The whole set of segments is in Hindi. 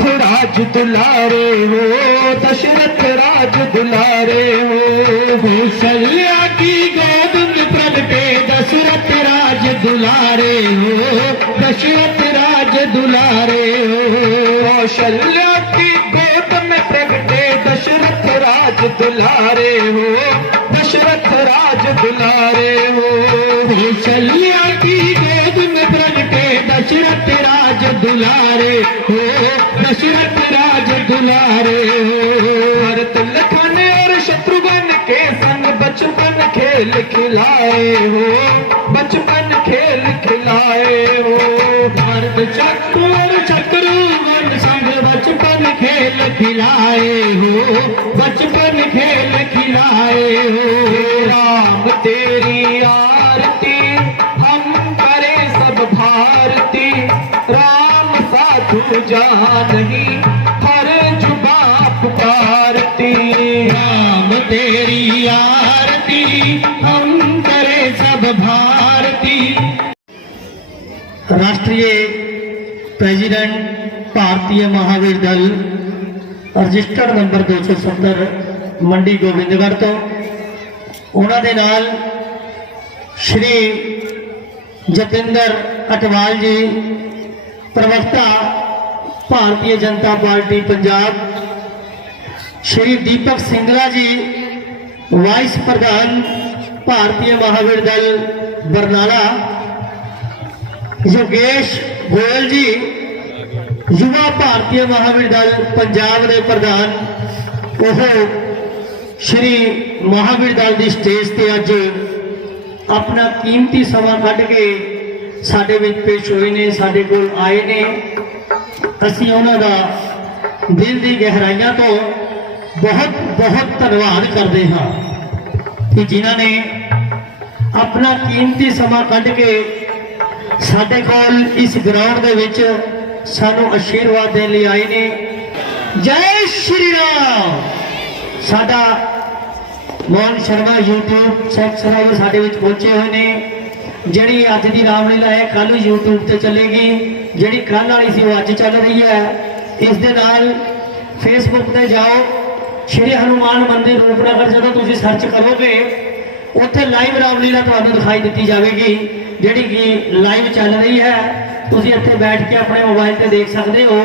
राज दुलारे हो, दशरथ राज दुलारे हो। कौशल्या की गोद में प्रगटे दशरथ राज दुलारे हो, दशरथ राज दुलारे हो। कौशल्या की गोद में प्रगटे दशरथ राज दुलारे हो, दशरथ राज दुलारे हो। कौशल्या की गोद में प्रगटे दशरथ राज दुलारे हो, दशरथ राज दुलारे हो। भरत लखन और शत्रुघ्न के संग बचपन खेल खिलाए हो, बचपन खेल खिलाए हो। भरत चक्र और शत्रुघ्न संग बचपन खेल खिलाए हो, बचपन खेल खिलाए हो। राम तेरी आरती हम करें सब भारती, राम साधु जहाँ नहीं हर जुबां पुकारती। राम तेरी आरती हम करें सब भारती। राष्ट्रीय प्रेसिडेंट भारतीय महावीर दल रजिस्टर्ड नंबर 270 मंडी गोबिंदगढ़ तो उन्होंने नाल श्री जतिंदर अटवाल जी प्रवक्ता भारतीय जनता पार्टी पंजाब, श्री दीपक सिंगला जी वाइस प्रधान भारतीय महावीर दल बरनाला, योगेश गोयल जी युवा भारतीय महावीर दल पंजाब के प्रधान, वो श्री महावीर दल की स्टेज से अज अपना कीमती समा कढ़ के साडे विच पेश होए ने, साडे कोल आए ने। असीं उन्हां दा दिल की गहराइयां तो बहुत बहुत धन्यवाद करते हाँ कि जिन्हां ने अपना कीमती समा कढ़ के साडे कोल इस ग्राउंड दे विच सानू आशीर्वाद देने लिए आए ने। जय श्री राम। साडा मोहन शर्मा यूट्यूब सब्सक्राइबर साडे विच पहुंचे हुए ने। जिहड़ी अज की रामलीला है कल यूट्यूब ते चलेगी, जिहड़ी कल वाली सी वो अज चल रही है। इस दे नाल फेसबुक ते जाओ, श्री हनुमान मंदिर रूपनगर जदों तुसीं सर्च करोगे उत्थे लाइव रामलीला तुहानूं दिखाई दी जाएगी, जिहड़ी कि लाइव चल रही है। तुसीं इत्थे बैठ के अपने मोबाइल ते देख सकते हो।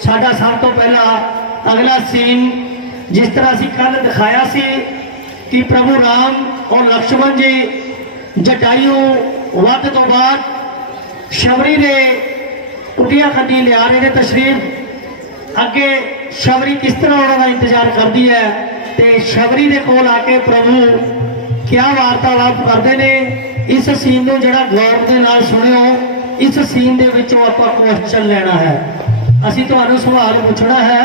साडा सब तो पहला अगला सीन जिस तरह असीं कल दिखाया सी कि प्रभु राम और लक्ष्मण जी जटायू वध तो बाद शबरी ने कुटिया खड्डी लिया रहे हैं तशरीफ। अगे शबरी किस तरह उन्होंने इंतजार करती है तो शबरी के कोल आके प्रभु क्या वार्तालाप करते हैं। इस सीन को जरा गौर के नाल सुनियो। इस सीन के विचों आपां क्वेश्चन लेना है, असीं तुहानूं सवाल पूछना है,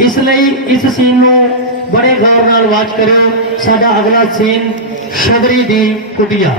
इसलिए इस सीन को बड़े गौर नाल वाच करो। साडा अगला सीन शबरी दी कुटिया।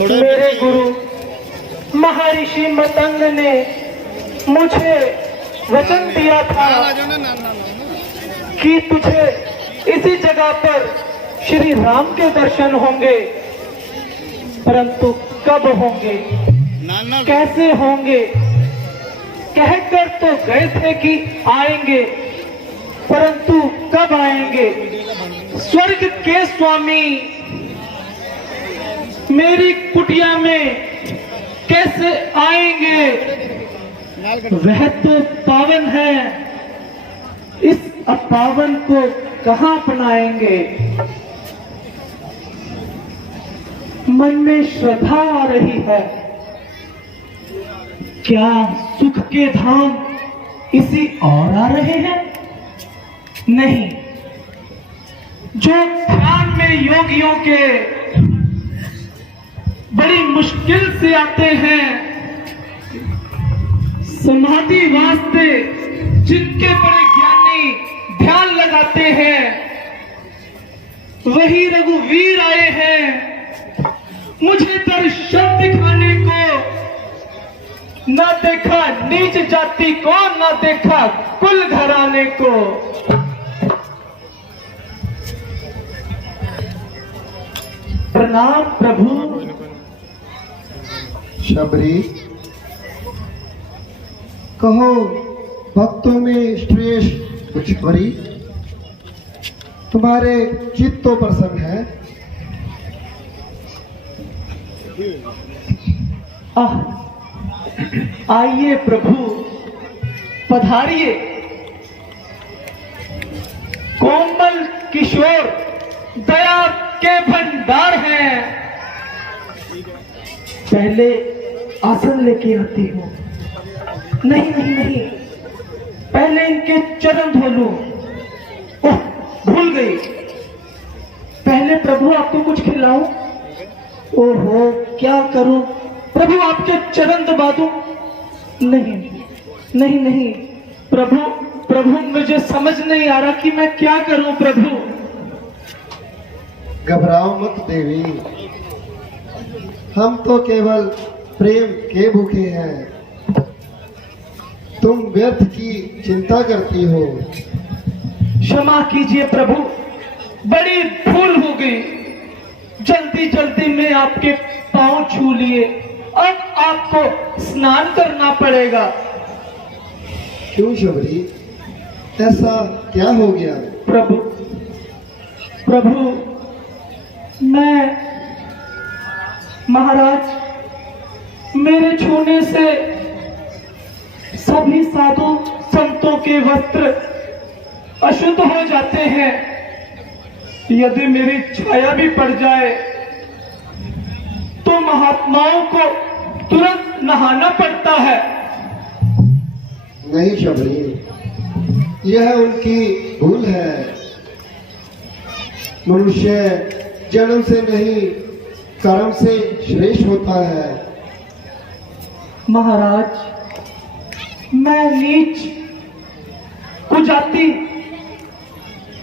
मेरे गुरु महर्षि मतंग ने मुझे वचन दिया था कि तुझे इसी जगह पर श्री राम के दर्शन होंगे, परंतु कब होंगे, कैसे होंगे? कहकर तो गए थे कि आएंगे, परंतु कब आएंगे? स्वर्ग के स्वामी मेरी कुटिया में कैसे आएंगे? वह तो पावन है, इस अपावन को कहां अपनाएंगे? मन में श्रद्धा आ रही है, क्या सुख के धाम इसी और आ रहे हैं? नहीं, जो ध्यान में योगियों के बड़ी मुश्किल से आते हैं, समाधि वास्ते जिनके बड़े ज्ञानी ध्यान लगाते हैं, वही रघुवीर आए हैं मुझे दर्शन दिखाने को। ना देखा नीच जाति को, ना देखा कुल घराने को। प्रणाम प्रभु। शबरी, कहो भक्तों में श्रेष्ठ कुछ बड़ी, तुम्हारे चित्त तो प्रसन्न है। आइए प्रभु, पधारिए। कोमल किशोर दया के भंडार हैं। पहले आसन लेके आती हूँ। नहीं नहीं नहीं, पहले इनके चरण धो लूं। ओह, भूल गई। पहले प्रभु आपको कुछ खिलाऊं? ओहो, क्या करूं? प्रभु आपके चरण दबा दूं? नहीं नहीं नहीं, प्रभु मुझे समझ नहीं आ रहा कि मैं क्या करूं प्रभु। घबराओ मत देवी, हम तो केवल प्रेम के भूखे हैं। तुम व्यर्थ की चिंता करती हो। क्षमा कीजिए प्रभु, बड़ी भूल हो गई। जल्दी जल्दी में आपके पांव छू लिए, अब आपको स्नान करना पड़ेगा। क्यों शबरी, ऐसा क्या हो गया? प्रभु मैं, महाराज, मेरे छूने से सभी साधु संतों के वस्त्र अशुद्ध हो जाते हैं। यदि मेरी छाया भी पड़ जाए तो महात्माओं को तुरंत नहाना पड़ता है। नहीं शबरी, यह उनकी भूल है। मनुष्य जन्म से नहीं, कर्म से श्रेष्ठ होता है। महाराज, मैं नीच, कुजाति,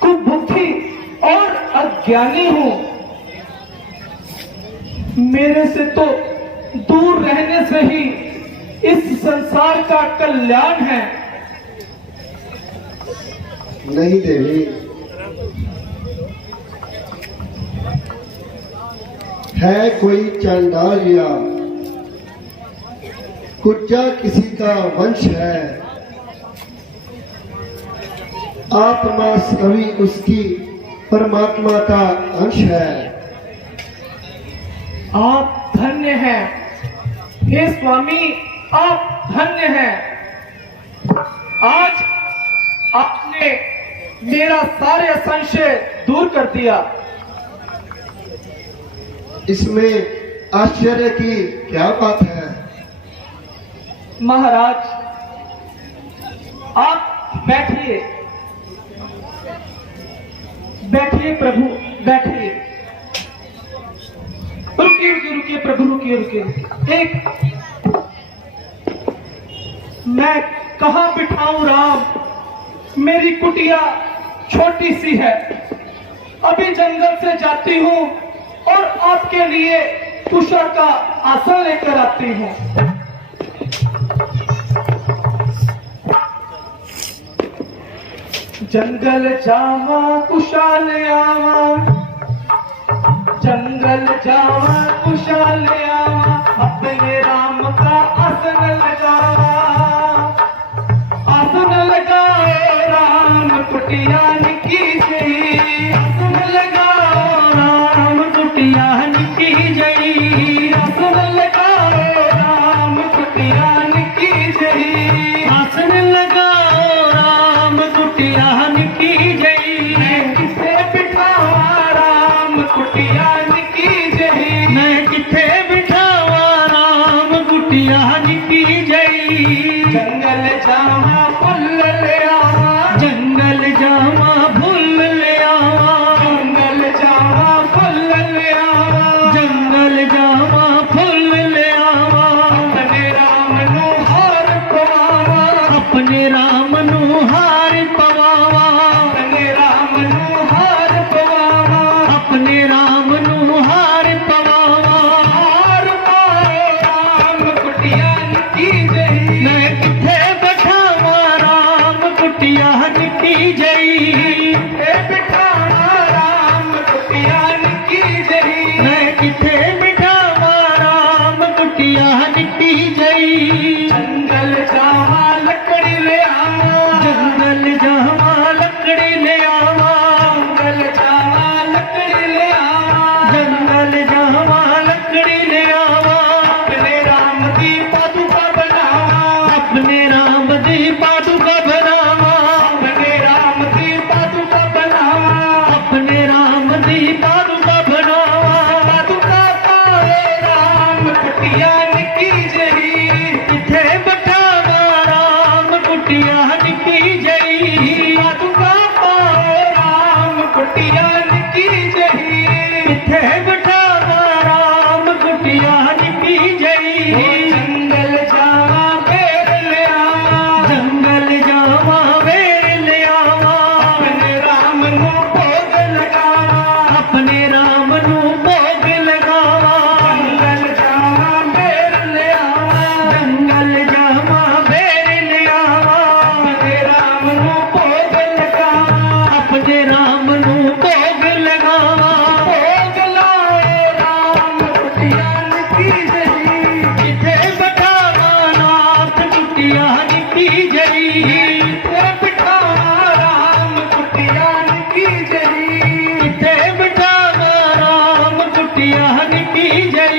कुबुद्धि और अज्ञानी हूं। मेरे से तो दूर रहने से ही इस संसार का कल्याण है। नहीं देवी, है कोई चांडाल या कुज्जा किसी का वंश है। आत्मा सभी उसकी परमात्मा का अंश है। आप धन्य हैं, हे स्वामी, आप धन्य हैं। आज आपने मेरा सारे संशय दूर कर दिया। इसमें आश्चर्य की क्या बात है? महाराज, आप बैठिए, बैठिए प्रभु, बैठिए। रुकिए रुकिए रुकिए प्रभु, रुकिए रुकिए। एक, मैं कहाँ बिठाऊं राम? मेरी कुटिया छोटी सी है। अभी जंगल से जाती हूँ और आपके लिए कुशा का आसन लेकर आती हूँ। जंगल जावा कुशाल आवा, जंगल जावा कुशाल आवा, अपने राम का आसन लगावा। आसन लगाओ राम कुटियान की जय, आसन लगाओ राम कुटियान की जय, आसन लगाओ राम कुटियान की जय, आसन लगाओ राम कुटियान की जय। मैं किसे बिठावा राम कुटियान की जय, मैं किथे बिठावा राम कुटियान की जय। जंगल जावा फुल ले आवा, जंगल जावा फुल ले आवा, जंगल जावा फुल ले आवा, जंगल जावा फुल ले आवा। अपने राम नु हार पवावा, अपने राम नु हार पवावा, अपने राम नु हार पवावा, अपने राम नु हार पवावा। हार पाओ राम कुटियान की जय, मैं किथे बिठावा राम कुटियान की जय, किथे बिठावा राम कुटियान की जय, मैं किथे बिठावा राम कुटियान की जय। जंगल जावा लकड़ी ले आवा, जंगल जावा लकड़ी ले आवा, जंगल जावा लकड़ी ले आवा, जंगल जावा लकड़ी ले आवा। अपने राम की पादुका बनावा, अपने राम की पादुका बनावा, अपने राम की पादुका बनावा, अपने राम की पादुका बनावा। पादुका पाए राम कुटियान की जय, किथे बिठावा राम कुटियान की जय, पादुका पाए राम कुटियान की जय, किथे बिठावा राम कुटियान की जय। जंगल जावा बेर ले आवा, जंगल जावा बेर ले आवा, अपने राम नु भोग लगावा, अपने राम नु भोग लगावा। जंगल जावा बेर ले आवा, जंगल जावा बेर ले आवा, अपने राम नु भोग लगावा, अपने राम नु भोग लगावा। भोग लाओ राम कुटियान की जय, किथे बिठावा नाथ कुटियान की जय, किथे बिठावा राम कुटियान की जय, किथे बिठावा राम कुटियान की जय।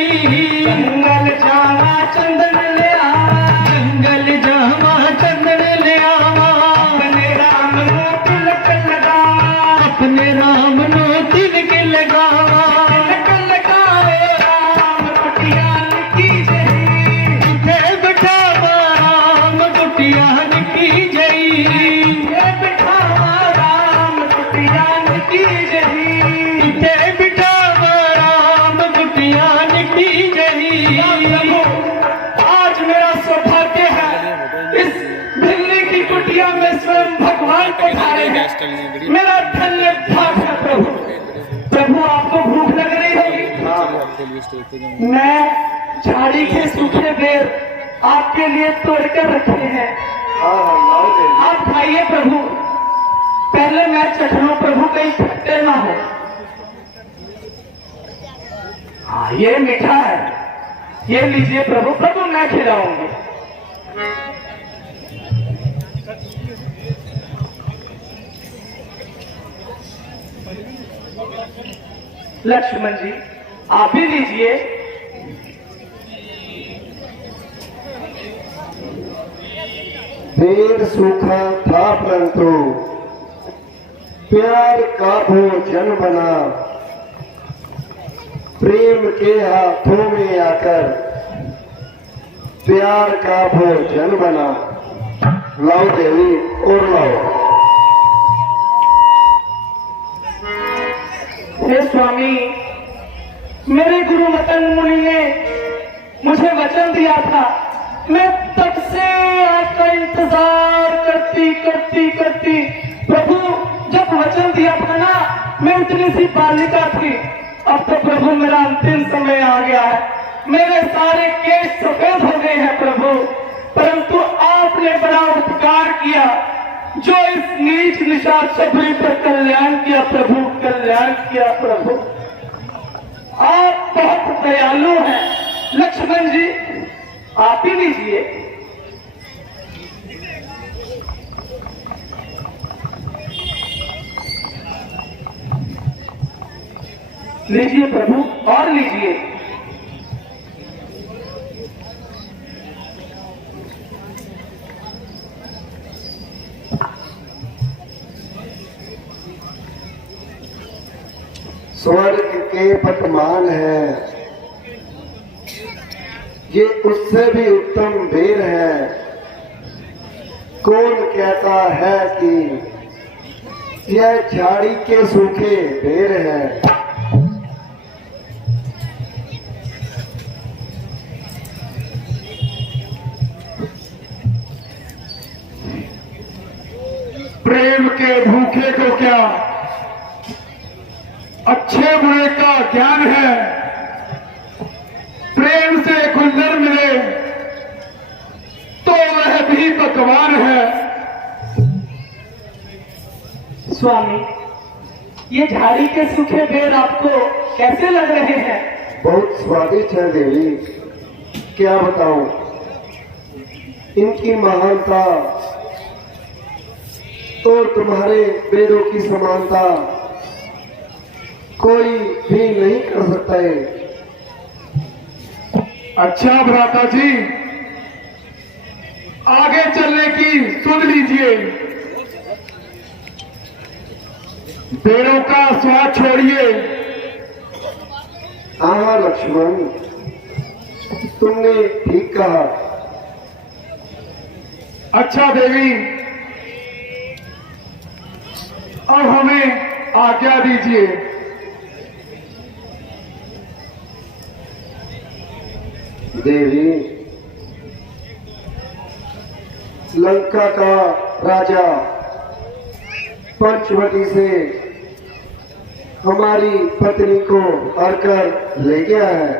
जंगल जावा चंदन ले आवा, जंगल जावा चंदन ले आवा, अपने राम नु तिलक लगावा, अपने राम नु तिलक लगावा। तिलक लगाओ राम कुटियान की जय, किथे बिठावा राम कुटियान की जय, किथे बिठावा राम कुटियान की जय, किथे बिठावा राम कुटियान की जय। प्रभु, आज मेरा सौभाग्य है, इस दिल्ली की कुटिया में स्वयं भगवान पधारे हैं। मेरा धन्य भाग है प्रभु। प्रभु, आपको भूख लग रही होगी, मैं झाड़ी के सूखे बेर आपके लिए तोड़कर रखे हैं। आप खाइए प्रभु, पहले मैं चख लूं प्रभु, कहीं खट्टे ना हो। हाँ, ये मीठा है, ये लीजिए प्रभु। प्रभु, मैं खिलाऊंगी। लक्ष्मण जी, आप भी लीजिए। पेड़ सूखा था परंतु प्यार का भोजन बना, प्रेम के हाथों में आकर प्यार का भोजन बना। लाओ देवी और लाओ। हे स्वामी, मेरे गुरु मतन मुनि ने मुझे वचन दिया था, मैं तब से आपका इंतजार करती प्रभु, जब वचन दिया था ना, मैं इतनी सी बालिका थी अब तो प्रभु मेरा अंतिम समय आ गया है, मेरे सारे केस सफेद हो गए हैं प्रभु, परंतु आपने बड़ा उपकार किया जो इस नीच निषाद शबरी पर कल्याण किया प्रभु, कल्याण किया प्रभु। आप बहुत दयालु हैं। लक्ष्मण जी आप ही लीजिए। लीजिए प्रभु और लीजिए। स्वर्ग के पटमान है, ये उससे भी उत्तम बेर है। कौन कहता है कि यह झाड़ी के सूखे बेर है। प्रेम के भूखे को क्या अच्छे बुरे का ज्ञान है। प्रेम से गुंजर मिले तो वह भी पकवान है। स्वामी, ये झाड़ी के सूखे बेर आपको कैसे लग रहे हैं? बहुत स्वादिष्ट है देवी, क्या बताऊं। इनकी महानता और तुम्हारे बेरों की समानता कोई भी नहीं कर सकता है। अच्छा भ्राता जी, आगे चलने की सुन लीजिए। बेरों का स्वाद छोड़िए। हाँ लक्ष्मण, तुमने ठीक कहा। अच्छा देवी, अब हमें आज्ञा दीजिए। देवी, लंका का राजा पंचवटी से हमारी पत्नी को हरकर ले गया है।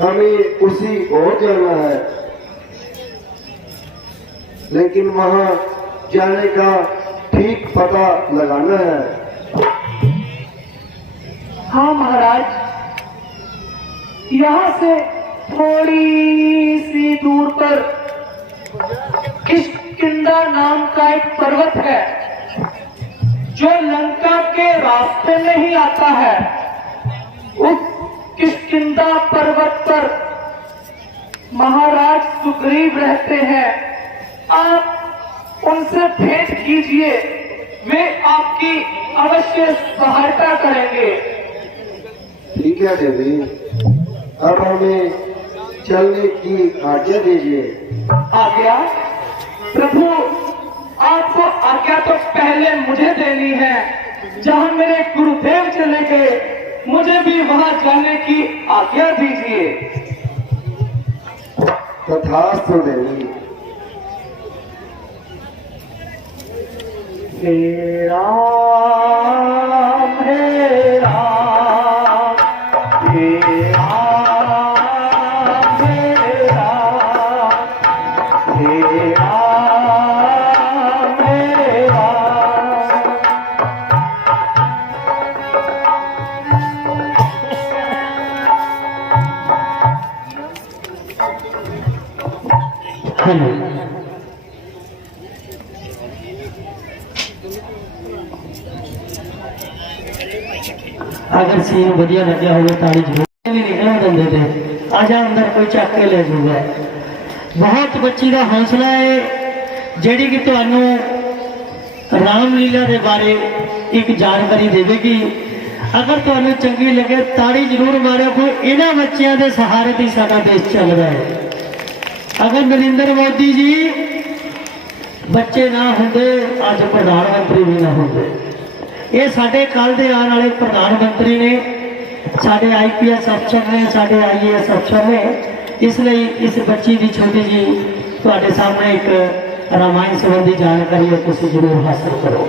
हमें उसी ओर जाना है, लेकिन वहां जाने का ठीक पता लगाना है। हाँ महाराज, यहाँ से थोड़ी सी दूर पर किष्किंधा नाम का एक पर्वत है जो लंका के रास्ते में ही आता है। उस किष्किंधा पर्वत पर महाराज सुग्रीव रहते हैं। आप उनसे भेंट कीजिए, वे आपकी अवश्य सहायता करेंगे। ठीक है देवी, अब हमें चलने की आज्ञा दीजिए। आज्ञा? प्रभु, आपको आज्ञा तो पहले मुझे देनी है। जहां मेरे गुरुदेव चले गए, मुझे भी वहां जाने की आज्ञा दीजिए। तथास्तु देवी। हे राम, हे राम, हे राम, हे राम, हे राम, हे राम। हेलो, अगर सीन बढ़िया लगे हुए ताड़ी जरूर नहीं देंगे थे। आजा अंदर कोई चक के ले जाऊगा। बहुत बच्ची का हौसला है ਜਿਹੜੀ कि ਤੁਹਾਨੂੰ रामलीला के बारे एक जानकारी देगी। अगर ਤੁਹਾਨੂੰ चंगी लगे ताड़ी जरूर मारो। कोई इन्होंने बच्चों के सहारे से सारा देश चल रहा है। अगर नरेंद्र मोदी जी बच्चे ना होंगे, अज प्रधानमंत्री भी ना होंगे। ये साढ़े कल के आने वाले प्रधानमंत्री ने, साढ़े IPS अफसर ने, साढ़े IAS अफसर ने। इसलिए इस बच्ची की छोटी जी तुहाडे सामने एक रामायण संबंधी जानकारी है, तुम जरूर हासिल करो।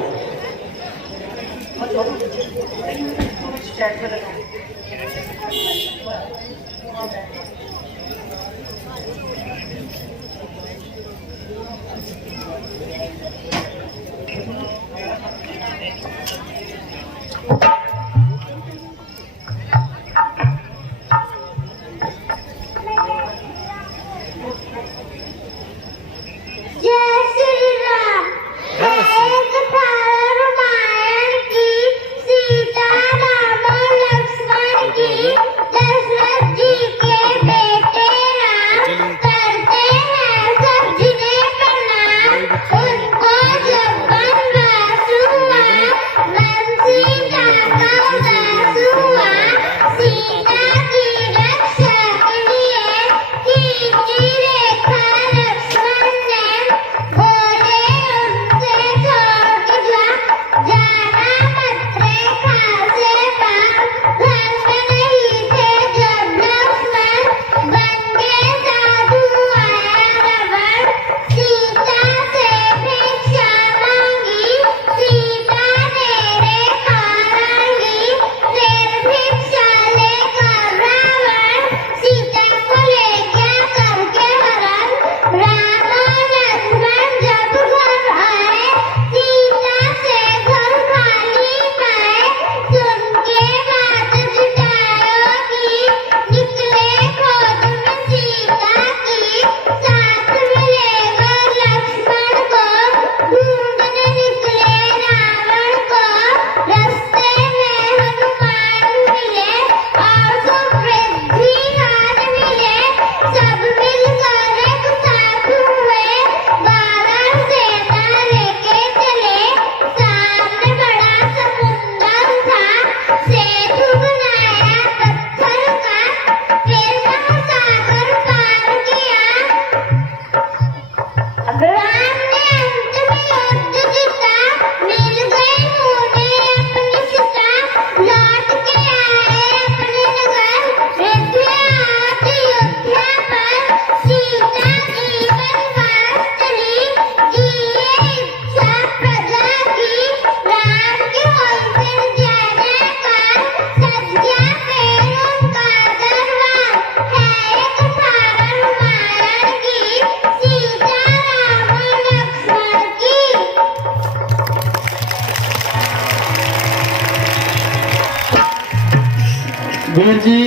ਵੀਰ ਜੀ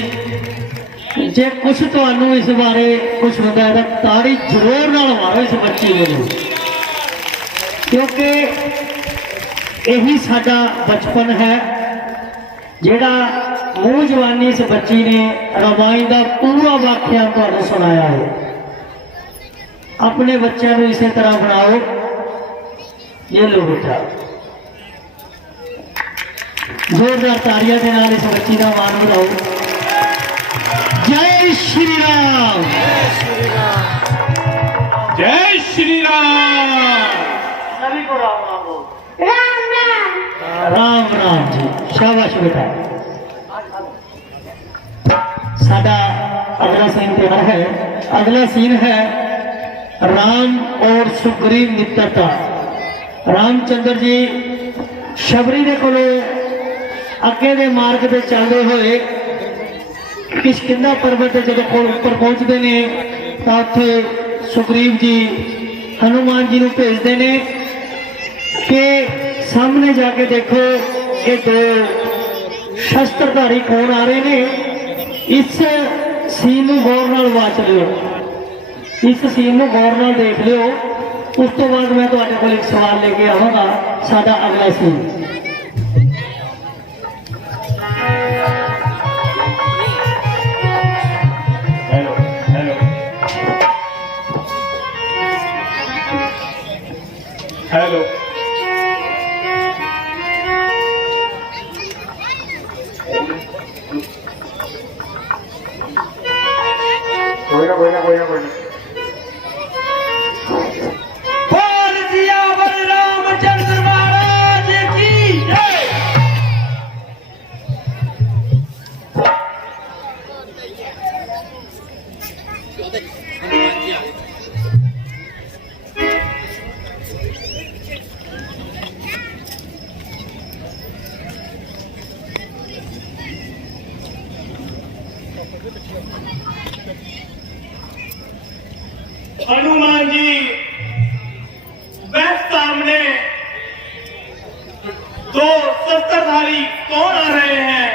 ਜੇ ਕੁਝ ਤੁਹਾਨੂੰ ਇਸ ਬਾਰੇ ਕੁਝ ਹੁੰਦਾ ਹੈ ਤਾਂ ਤਾੜੀ ਜ਼ਰੂਰ ਨਾਲ ਮਾਰੋ ਇਸ ਬੱਚੀ ਨੂੰ, ਕਿਉਂਕਿ ਇਹੀ ਸਾਡਾ ਬਚਪਨ ਹੈ ਜਿਹੜਾ ਮੂੰਹ ਜਵਾਨੀ ਇਸ ਬੱਚੀ ਨੇ ਰਾਮਾਇਣ ਦਾ ਪੂਰਾ ਵਾਕਿਆ ਤੁਹਾਨੂੰ ਸੁਣਾਇਆ ਹੈ। ਆਪਣੇ ਬੱਚਿਆਂ ਨੂੰ ਇਸੇ ਤਰ੍ਹਾਂ ਬਣਾਓ। ਇਹ ਲੋ बेटा, जोरदार तालियां के नाल इस बच्ची का मान बढ़ाओ। जय श्री राम, जय श्री राम। सभी को राम राम बोल। राम राम, राम राम जी, शाबाश बेटा। साडा अगला सीन तैयार है। अगला सीन है राम और सुग्रीव मित्रता। रामचंद्र जी शबरी के कोलों अगे के मार्ग से चलते हुए किशकिंधा पर्वत जो उपर पहुंचते हैं तो उत्थे सुग्रीव जी हनुमान जी को भेजते हैं कि सामने जाके देखो ये दो शस्त्रधारी कौन आ रहे हैं। इस सीन को गौर नाल वाच लियो, इस सीन को गौर नाल देख लियो। उस तो बाद मैं तुहाडे कोल एक सवाल लेके आवांगा। साडा अगला सीन हेलो हेलो हेलो कोई ना कोई ना कोई ना कोई ना। बोल सियावर रामचंद्र महाराज की जय। हनुमान जी वह सामने दो शस्त्रधारी कौन आ रहे हैं?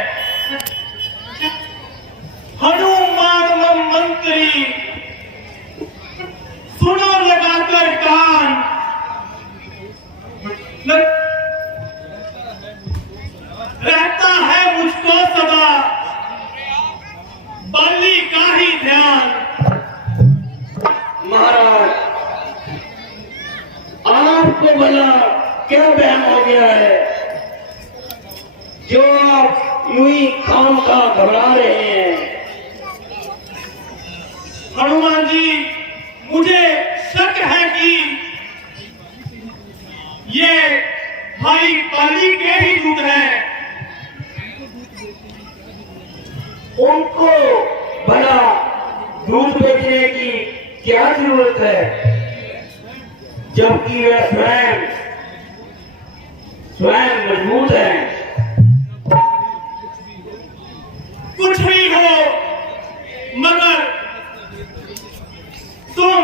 हनुमान मंत्री, सुनो लगाकर कान। रहता है मुझको सदा बाली का ही ध्यान। महाराज आपको भला क्या बहम हो गया है जो आप यूं ही खाम खा घबरा रहे हैं? हनुमान जी मुझे शक है कि ये भाई बाली के ही दूत हैं। उनको भला दूध बेचने की क्या जरूरत है जबकि वे स्वयं मजबूत हैं। कुछ भी हो मगर तुम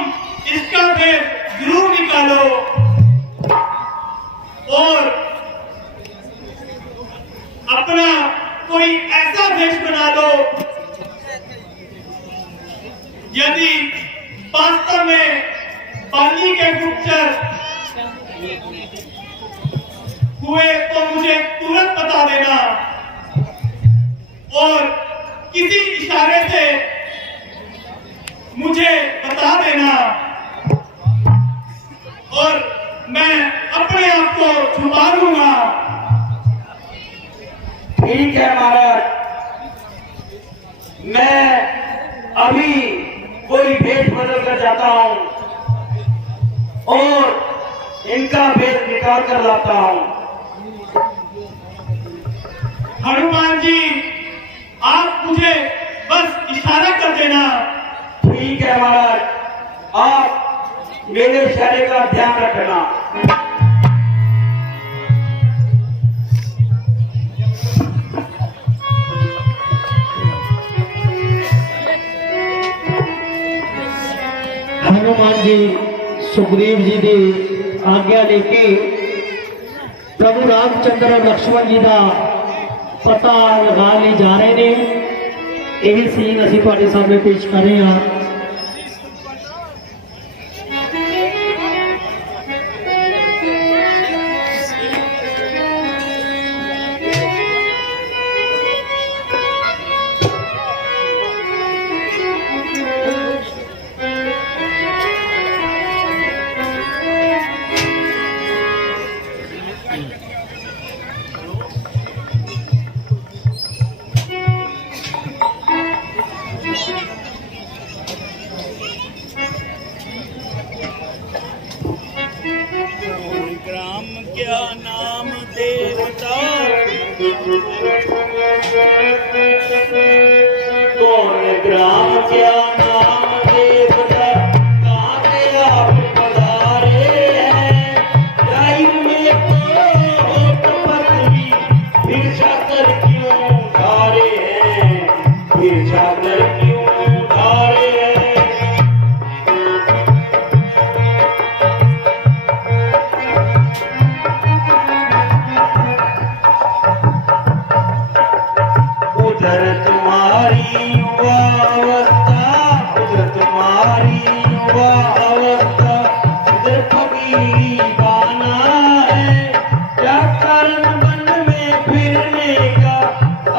इसका भेद जरूर निकालो और अपना कोई ऐसा भेष बना लो यदि वास्तव में पानी के गुप्तचर हुए तो मुझे तुरंत बता देना और किसी इशारे से मुझे बता देना और मैं अपने आप को छुपा लूंगा। ठीक है महाराज, मैं अभी कोई भेष बदल कर जाता हूं और इनका भेद निकाल कर लाता हूं। हनुमान जी आप मुझे बस इशारा कर देना। ठीक है महाराज, आप मेरे इशारे का ध्यान रखना। हनुमान जी सुग्रीव जी की आज्ञा लेके प्रभु रामचंद्र और लक्ष्मण जी का पता लगा ले जा रहे हैं ਇਹ ਸੀਨ ਅਸੀਂ ਤੁਹਾਡੇ ਸਾਹਮਣੇ ਪੇਸ਼ ਕਰ ਰਹੇ ਹਾਂ। ग्राम क्या नाम देवता कौन ग्राम क्या नाम देवता कहाँ से आप पधारे हैं टाइम में तो पत्नी फिर छाकर क्यों धारे हैं फिर छाकर क्यों धारे हैं उधर तुम्हारी युवा अवस्था उधर तुम्हारी युवा अवस्था इधर फकीरी बाना है क्या कारण वन में फिरने का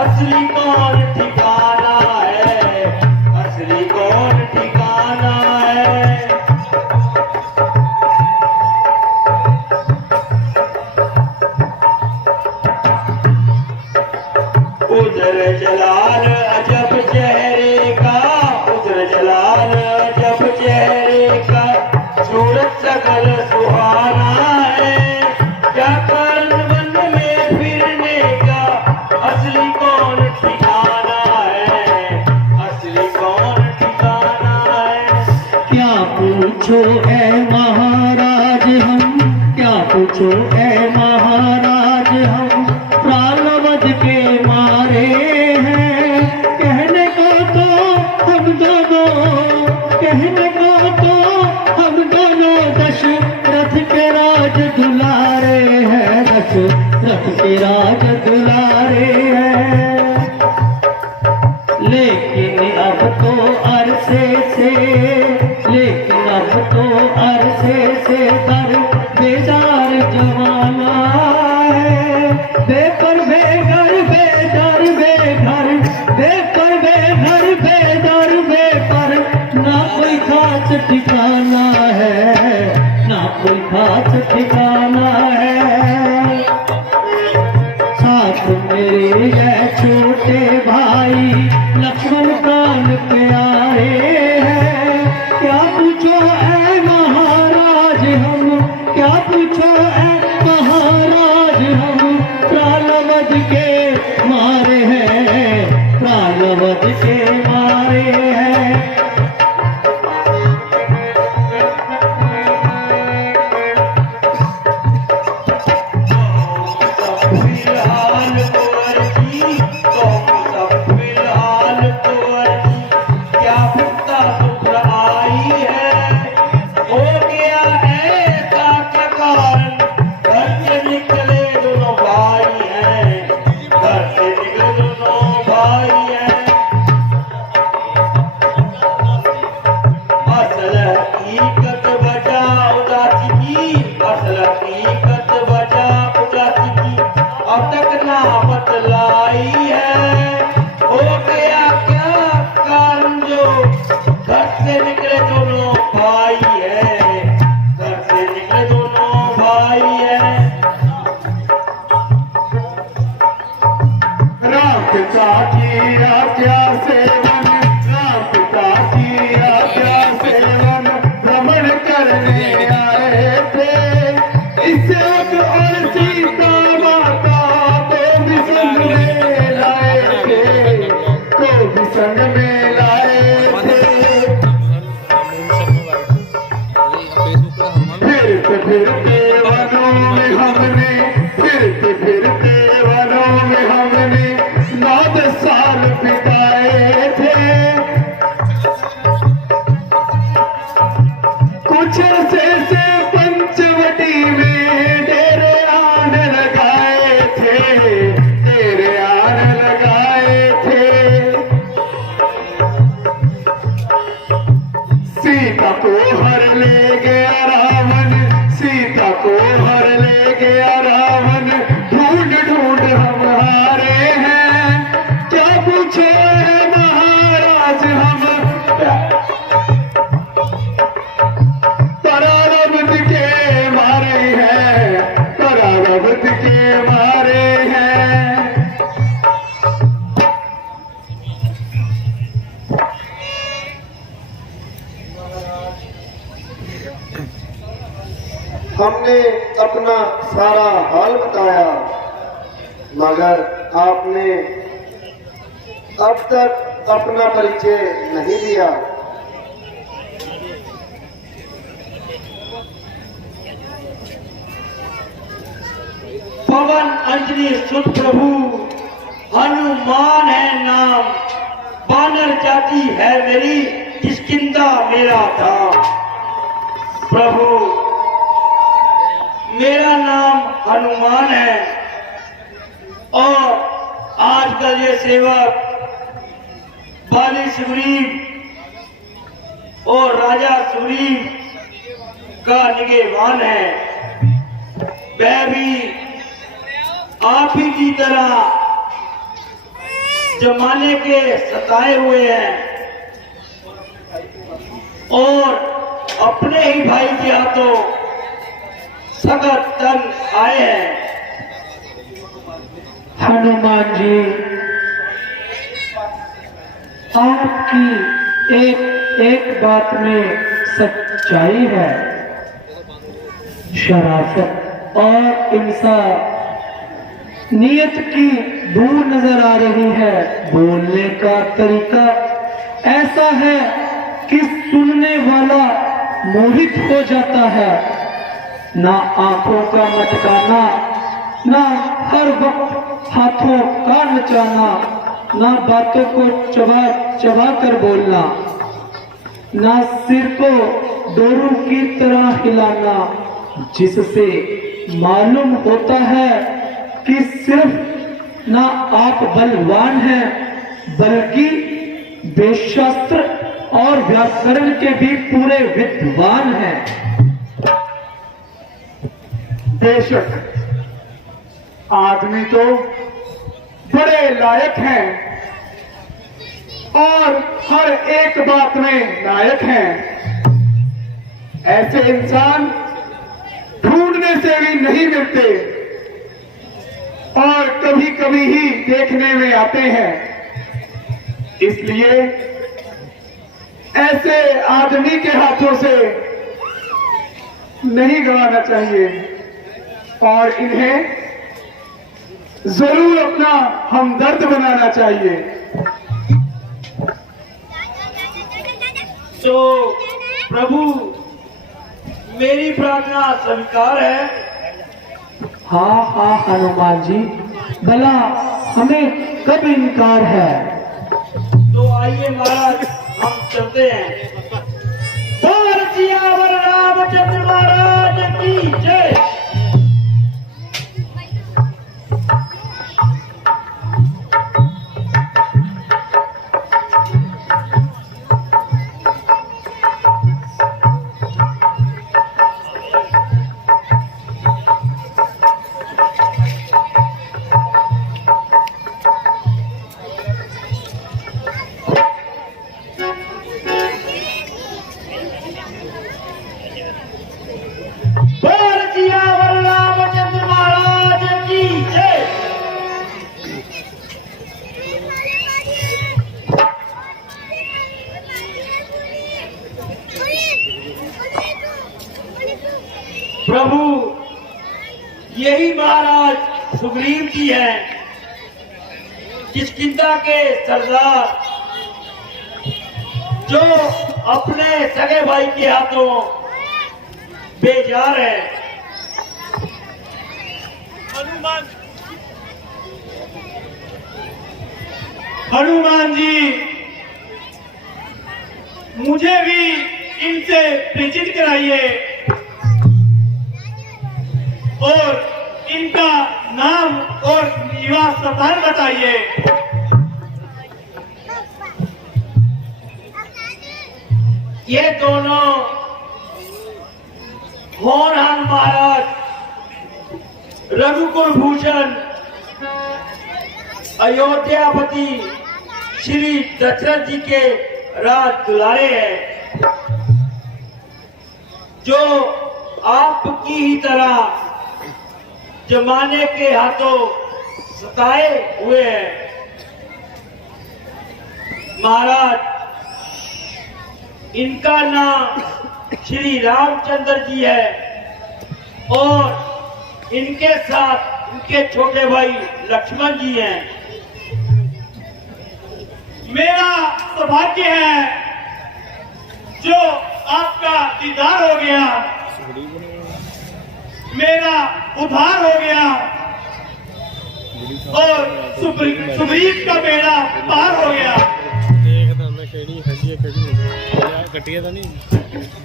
असली कौन ठिकाना है असली कौन ठिकाना है उधर जलाल अजब चेहरे का उधर जलाल अजब चेहरे का सूरत सकल सुहाना है क्या कारण वन में फिरने का असली कौन ठिकाना है असली कौन ठिकाना है क्या पूछो ऐ महाराज हम क्या पूछो ऐ महाराज हम प्राणवध के मारे हैं कहने को तो हम दोनों कहने को तो हम दोनों दशरथ के राज दुलारे हैं दशरथ के राज दुलारे हैं लेकिन अब तो अरसे से लेकिन अब तो अरसे से दर बेजार जमाना है बेपर बेघर बेदर बेघर बेपर बेघर बेदर बेपर ना कोई खास ठिकाना है ना कोई खास ठिकाना है साथ मेरे ये छोटे भाई लक्ष्मण प्राण प्यारे हैं क्या पूछो ऐ महाराज हम क्या पूछो ऐ महाराज हम प्राणवध के मारे हैं प्राणवध के मारे हैं फिलहाल कुंवर जी फिलहाल कुंवर जी क्या पुख्ता सुख आई है हो गया ऐसा क्या कारण घर से निकले दोनों भाई हैं घर से निकले दोनों भाई हैं असल हकीकत बचा उदासी की असल हकीकत बचा उदासी की अब तक ना बतलाई है हो गया क्या कारण जो घर से निकले दोनों भाई है घर से निकले दोनों भाई है राम पिता की आज्ञा सेवन राम पिता की आज्ञा सेवन भ्रमण करने आए थे इसहाक और सीता माता को भी संग में लाए थे को भी संग में लाए थे फिरते वनों में हमने फिरते वनों में हमने 9 साल बिताए थे कुछ अरसे से पंचवटी में डेरे आने लगाए थे डेरे आने लगाए थे ले गया रावण, ढूंढ ढूंढ हम हारे हैं। क्या पूछे है महाराज हम, परारब्ध के मारे हैं, परारब्ध के मारे हैं। हमने अपना सारा हाल बताया, मगर आपने अब तक अपना परिचय नहीं दिया। पवन अंजनी सुत प्रभु, हनुमान है नाम, बानर जाति है मेरी, किष्किंधा मेरा धाम। प्रभु मेरा नाम हनुमान है और आजकल ये सेवक बाली सुग्रीव और राजा सुग्रीव का निगहबान है। वह भी आप ही की तरह जमाने के सताए हुए हैं और अपने ही भाई के हाथों सख्त तंग आए हैं। हनुमान जी, आपकी एक एक बात में सच्चाई है। शराफत और इंसाफ नियत की दूर नजर आ रही है। बोलने का तरीका ऐसा है कि सुनने वाला मोहित हो जाता है। ना आंखों का मटकाना, ना हर वक्त हाथों का नचाना, ना बातों को चबा चबा कर बोलना, ना सिर को डोरू की तरह हिलाना, जिससे मालूम होता है कि सिर्फ ना आप बलवान हैं, बल्कि बेशस्त्र और व्याकरण के भी पूरे विद्वान हैं। बेशक आदमी तो बड़े लायक हैं और हर एक बात में लायक हैं। ऐसे इंसान ढूंढने से भी नहीं मिलते और कभी कभी ही देखने में आते हैं। इसलिए ऐसे आदमी के हाथों से नहीं गवाना चाहिए और इन्हें जरूर अपना हमदर्द बनाना चाहिए। तो प्रभु मेरी प्रार्थना स्वीकार है। हाँ हाँ हनुमान जी, भला हमें कब इनकार है। तो आइए महाराज हम चलते हैं। बोल सियावर रामचंद्र महाराज की जय। प्रभु यही महाराज सुग्रीव जी हैं, किष्किंधा के सरदार, जो अपने सगे भाई के हाथों बेजार है। हनुमान जी, मुझे भी इनसे परिचित कराइए और इनका नाम और निवास स्थान बताइए। ये दोनों होनहार महाराज रघुकुल भूषण अयोध्यापति श्री दशरथ जी के राज दुलारे हैं, जो आपकी ही तरह जमाने के हाथों सताए हुए हैं। महाराज, इनका नाम श्री रामचंद्र जी है और इनके साथ इनके छोटे भाई लक्ष्मण जी हैं। मेरा सौभाग्य है जो आपका दीदार हो गया, मेरा उद्धार हो गया और सुग्रीव का बेड़ा पार हो गया। देखदा मैं केड़ी हैगी है केड़ी नहीं कटिया तो नहीं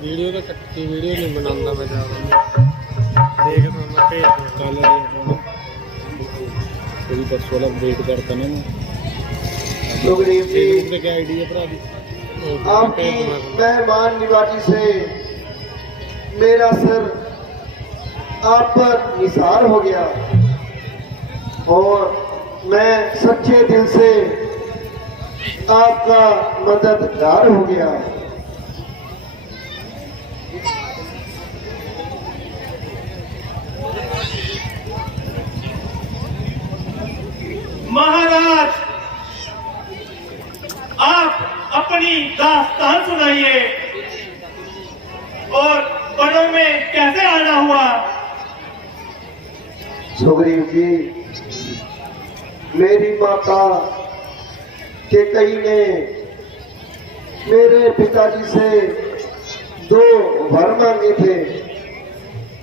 वीडियो तो कट्टी वीडियो नहीं बनांदा मैं ज्यादा देखदा मैं भेज कल कोई बस वाला वेट करता ना मैं सुग्रीव जी, फेसबुक क्या आईडी है भरा दी आपकी मेहमान निवाजी से मेरा सर आप पर निसार हो गया और मैं सच्चे दिल से आपका मददगार हो गया। महाराज, आप अपनी दास्तान सुनाइए और वनों में कैसे आना हुआ। सुग्रीव जी, मेरी माता के कई ने मेरे पिताजी से 2 वर मांगे थे।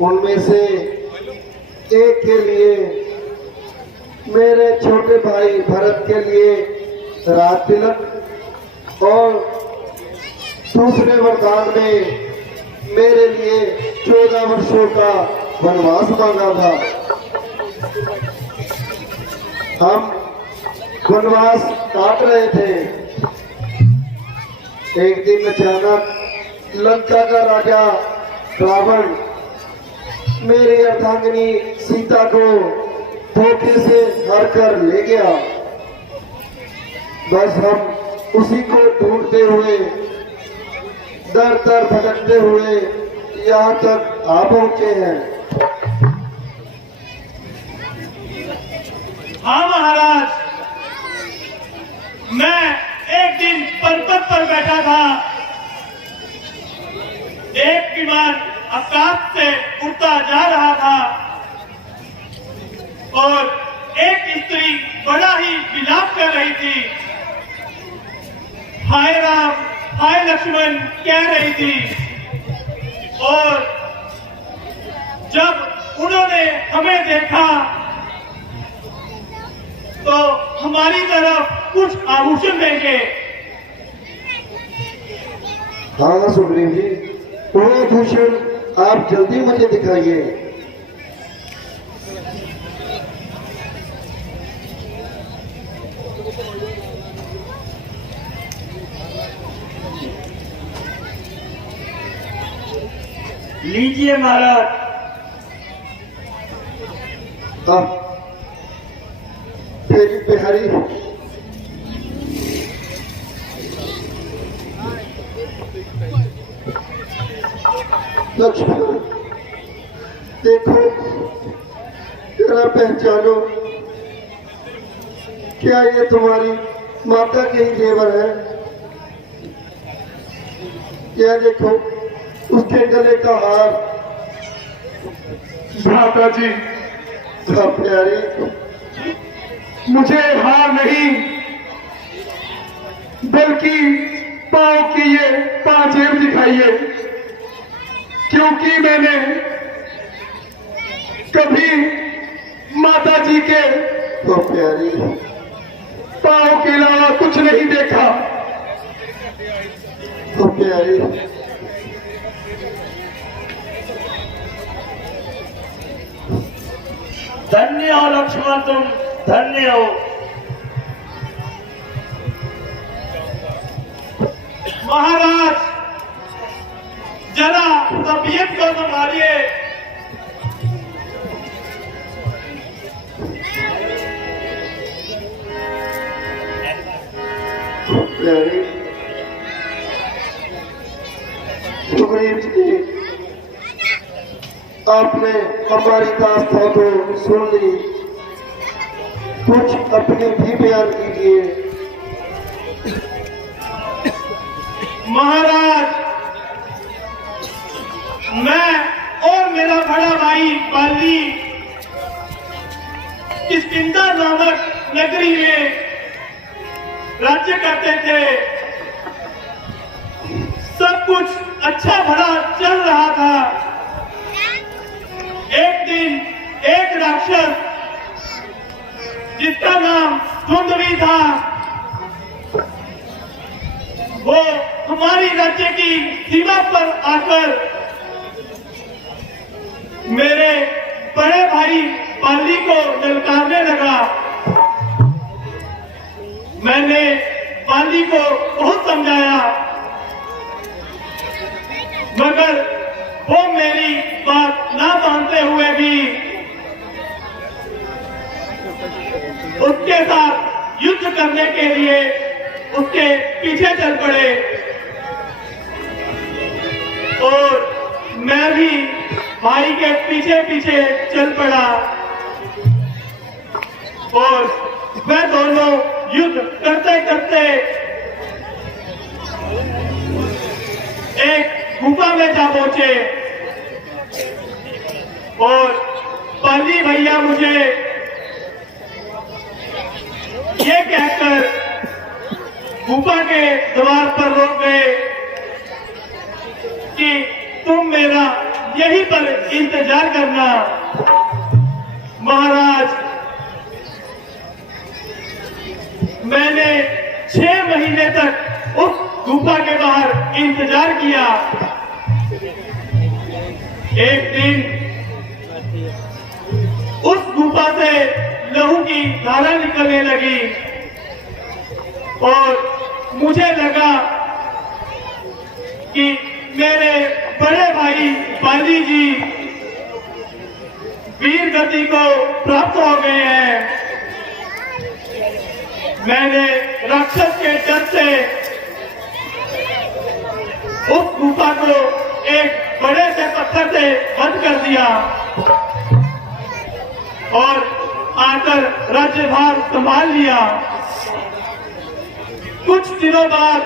उनमें से एक के लिए मेरे छोटे भाई भरत के लिए राज तिलक और दूसरे वरदान में मेरे लिए 14 वर्षों का वनवास मांगा था। हम वनवास काट रहे थे, एक दिन अचानक लंका का राजा रावण मेरी अर्धांगिनी सीता को धोखे से हर कर ले गया। बस हम उसी को ढूंढते हुए दर दर भटकते हुए यहाँ तक आ पहुंचे हैं। हाँ महाराज, मैं एक दिन पर्वत पर बैठा था, एक विमान आकाश से उड़ता जा रहा था और एक स्त्री बड़ा ही विलाप कर रही थी। हाय राम, हाय लक्ष्मण कह रही थी और जब उन्होंने हमें देखा तो हमारी तरफ कुछ आभूषण देंगे। हाँ सुग्रीव जी, वो आभूषण आप जल्दी मुझे दिखाइए। लीजिए महाराज। तेरी बिहारी लक्ष्मण, देखो जरा पहचानो, क्या ये तुम्हारी माता के ही जेवर है? यह देखो उसके गले का हार। भ्राता जी, हाँ प्यारी, मुझे हार नहीं बल्कि पांव की ये पाजेब दिखाइए, क्योंकि मैंने कभी माता जी के तो प्यारी, पांव के अलावा कुछ नहीं देखा। तो प्यारी, धन्य हो लक्ष्मण, तुम धन्य हो। महाराज, जरा तबीयत को संभालिए। प्यारी सुग्रीव जी, आपने हमारी दास्तान को सुन ली, कुछ अपने भी बयान कीजिए। महाराज, मैं और मेरा बड़ा भाई बाली किष्किंधा नामक नगरी में राज्य करते थे। सब कुछ अच्छा भला चल रहा था। एक दिन एक राक्षस जिसका नाम धुंधवी था, वो हमारी राज्य की सीमा पर आकर मेरे बड़े भाई बाली को ललकारने लगा। मैंने बाली को बहुत समझाया, मगर वो मेरी बात ना मानते हुए भी उसके साथ युद्ध करने के लिए उसके पीछे चल पड़े और मैं भी भाई के पीछे पीछे चल पड़ा और वे दोनों युद्ध करते करते एक गुफा में जा पहुंचे और बाली भैया मुझे ये कहकर गुफा के द्वार पर रोक गए कि तुम मेरा यहीं पर इंतजार करना। महाराज, मैंने 6 महीने तक उस गुफा के बाहर इंतजार किया। एक दिन उस गुफा से लहू की धारा निकलने लगी और मुझे लगा कि मेरे बड़े भाई बाली जी वीर गति को प्राप्त हो गए हैं। मैंने राक्षस के डर से उस गुफा को एक बड़े से पत्थर से बंद कर दिया और आकर राज्यभार संभाल लिया। कुछ दिनों बाद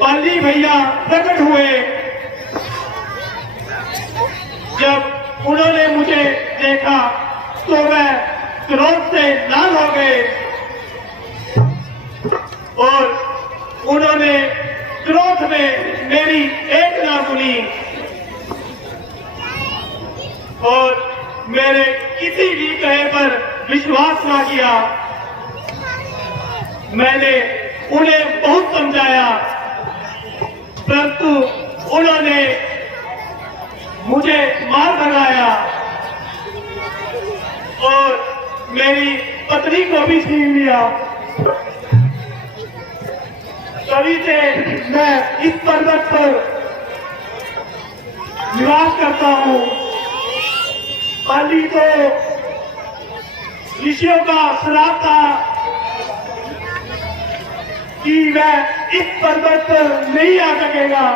बाली भैया प्रकट हुए। जब उन्होंने मुझे देखा तो वह क्रोध से लाल हो गए और उन्होंने क्रोध में मेरी एक ना सुनी और मेरे किसी भी कहे पर विश्वास ना किया। मैंने उन्हें बहुत समझाया, परंतु उन्होंने मुझे मार भगाया और मेरी पत्नी को भी छीन लिया। तभी से मैं इस पर्वत पर निवास करता हूँ। बाली तो ऋषियों का श्राप था कि वह इस पर्वत पर नहीं आ सकेगा।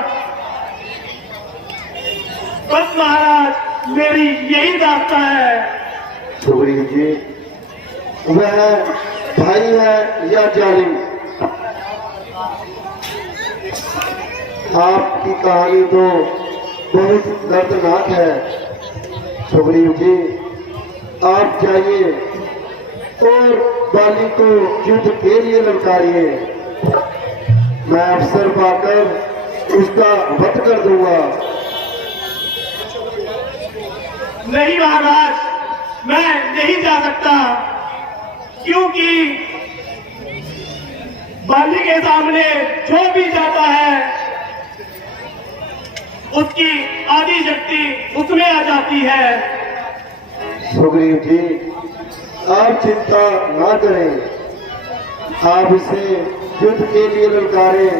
बस महाराज, मेरी यही दास्ता है। सुग्रीव जी, वह भाई है या जालिम? आपकी कहानी तो बहुत दर्दनाक है। सुग्रीव जी, आप जाइए और बाली को युद्ध के लिए ललकारिए। मैं अवसर पाकर उसका वध कर दूंगा। नहीं महाराज, मैं नहीं जा सकता, क्योंकि बाली के सामने जो भी जाता है उसकी आधी शक्ति उसमें आ जाती है। सुग्रीव जी, आप चिंता ना करें, आप इसे युद्ध के लिए ललकारें,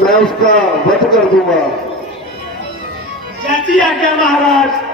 मैं उसका वध कर दूंगा। जैसी आज्ञा महाराज।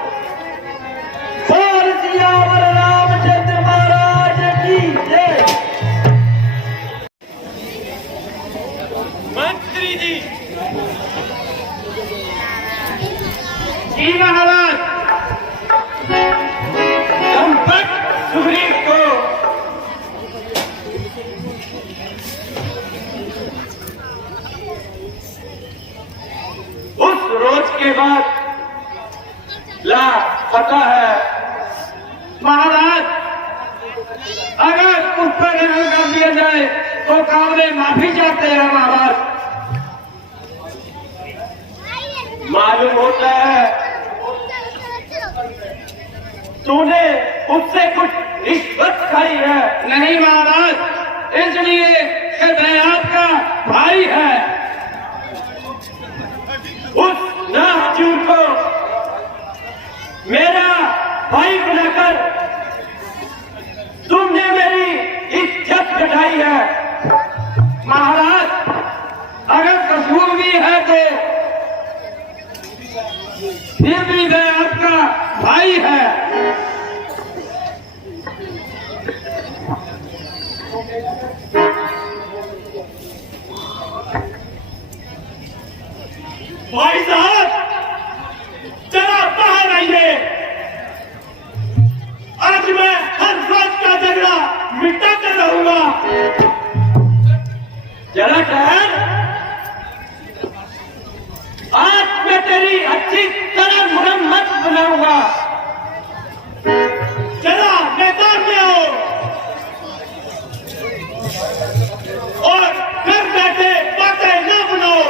महाराज, अगर उस पर ग्रहण कर दिया जाए तो कावड़े माफी चाहते हैं महाराज। मालूम होता है तूने उससे कुछ रिश्वत खाई है। नहीं महाराज, इसलिए कि मैं आपका भाई है। उस नाहजूर को मेरा भाई बनाकर तुमने मेरी इज्जत घटाई है। महाराज, अगर कसूर भी है तो फिर भी मैं आपका भाई है। भाई साहब, जरा बाहर आइए। आज मैं हर रोज का झगड़ा मिटा कर रहूंगा। जरा ठहर, आज मैं तेरी अच्छी तरह मुरम्मत बनाऊंगा। जरा मैदान में आओ और घर बैठे बातें न बनाओ।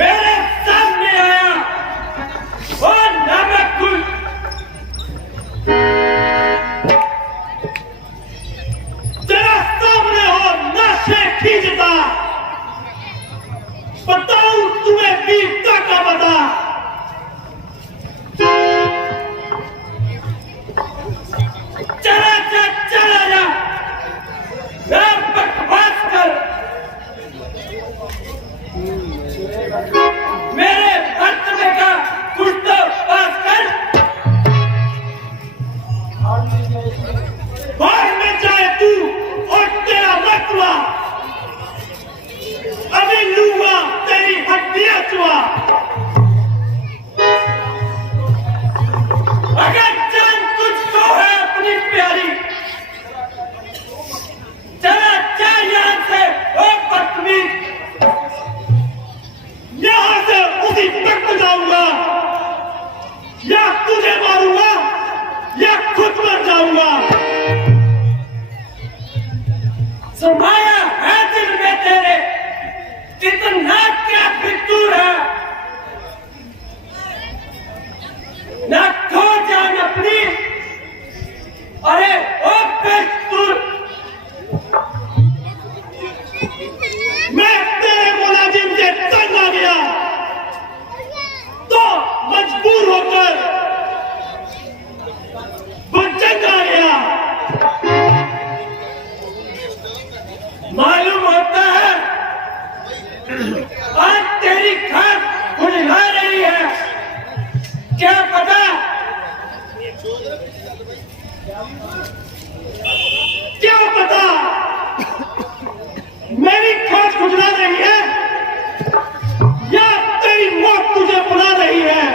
मेरे सामने आया और नामकुल तेरा सामने हो नशे खींचता। बताऊं तुम्हें वीरता का बता। चला जा, चला जा, मैं बकवास कर। मेरे कर्तव्य का कुछ तो पास कर। भाग में जाए तू और तेरा रतवा। अभी लूंगा तेरी हड्डियां चुआ। अगर जान तुझको है अपनी प्यारी, चला जा यहां से ओ बदतमीज। यहां से उसी तक जाऊंगा, या तुझे मारूंगा या खुद मर जाऊंगा। समाया है दिल में तेरे कितना क्या फितूर है। ना खो जान अपनी, अरे ओ फितूर। मैं तेरे मुलाजिम से तंग आ गया तो मजबूर होकर वो जंग आ गया। मालूम होता है आज तेरी खाक खुलवा रही है। क्या पता, क्या पता मेरी खाक खुजला रही है या तेरी मौत तुझे बुला रही है।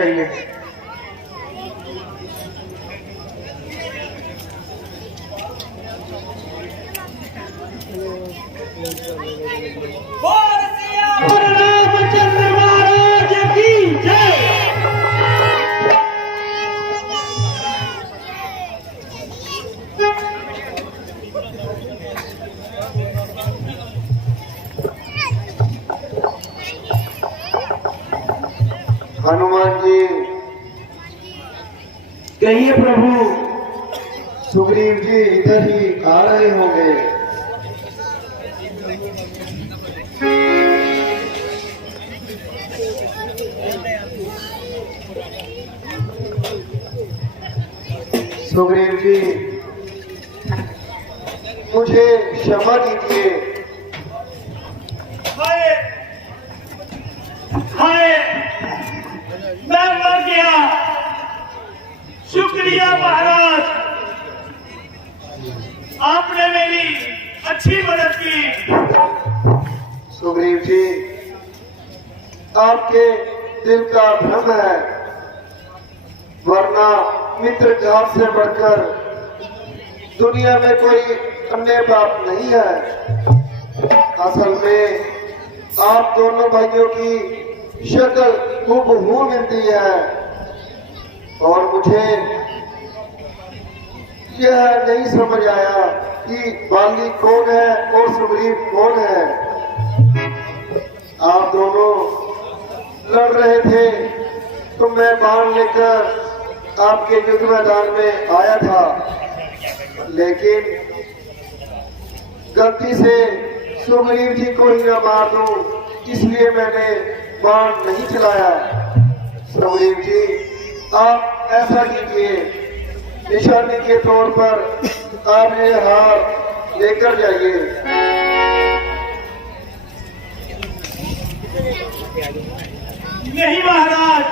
करिए। बोल सियावर रामचंद्र महाराज की जय। हनुमान जी, कहिए प्रभु। सुग्रीव जी इधर ही आ रहे होंगे। सुग्रीव जी, मुझे क्षमा कीजिए। हाय हाय, मैं मर गया। शुक्रिया महाराज, आपने मेरी अच्छी मदद की। सुग्रीव जी, आपके दिल का भ्रम है, वरना मित्र घात से बढ़कर दुनिया में कोई अन्य बात नहीं है। असल में आप दोनों भाइयों की शक्ल हूबहू मिलती है और मुझे यह नहीं समझ आया कि बाली कौन है और सुग्रीव कौन है। आप दोनों लड़ रहे थे तो मैं बाण लेकर आपके युद्ध मैदान में आया था, लेकिन गलती से सुग्रीव जी को ही न मार दूं, इसलिए मैंने बाण नहीं चलाया। सुग्रीव जी, आप ऐसा कीजिए, निशानी के तौर पर आप ये हार लेकर जाइए। नहीं महाराज,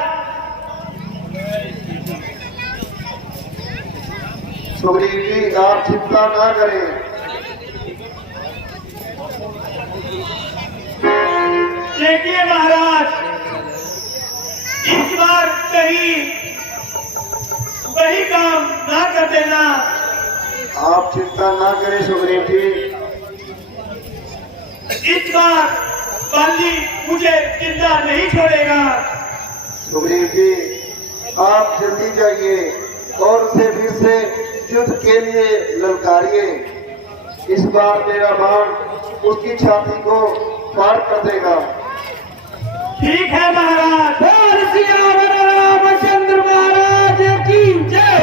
सुग्रीव जी, आप चिंता ना करें। देखिए महाराज, इस बार कहीं वही काम ना कर देना। आप चिंता ना करें सुग्रीव जी। इस बार बाली मुझे जिंदा नहीं छोड़ेगा। सुग्रीव जी, आप जल्दी जाइए और उसे फिर से युद्ध के लिए ललकारिए। इस बार मेरा बाण उसकी छाती को पार कर देगा। ठीक है महाराज। बोल सियावर रामचंद्र महाराज की जय।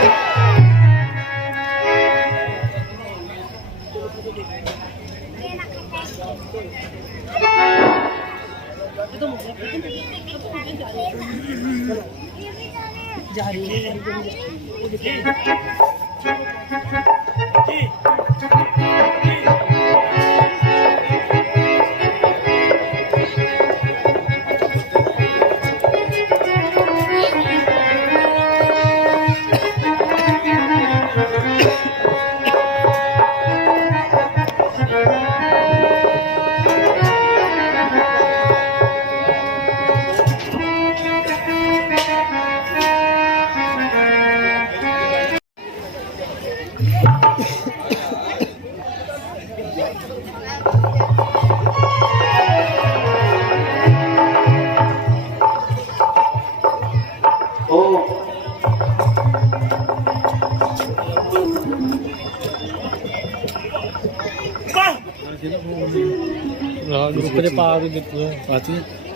ग्रुप ਦੇ ਪਾ ਵੀ ਦਿੱਤੀ ਆਤੀ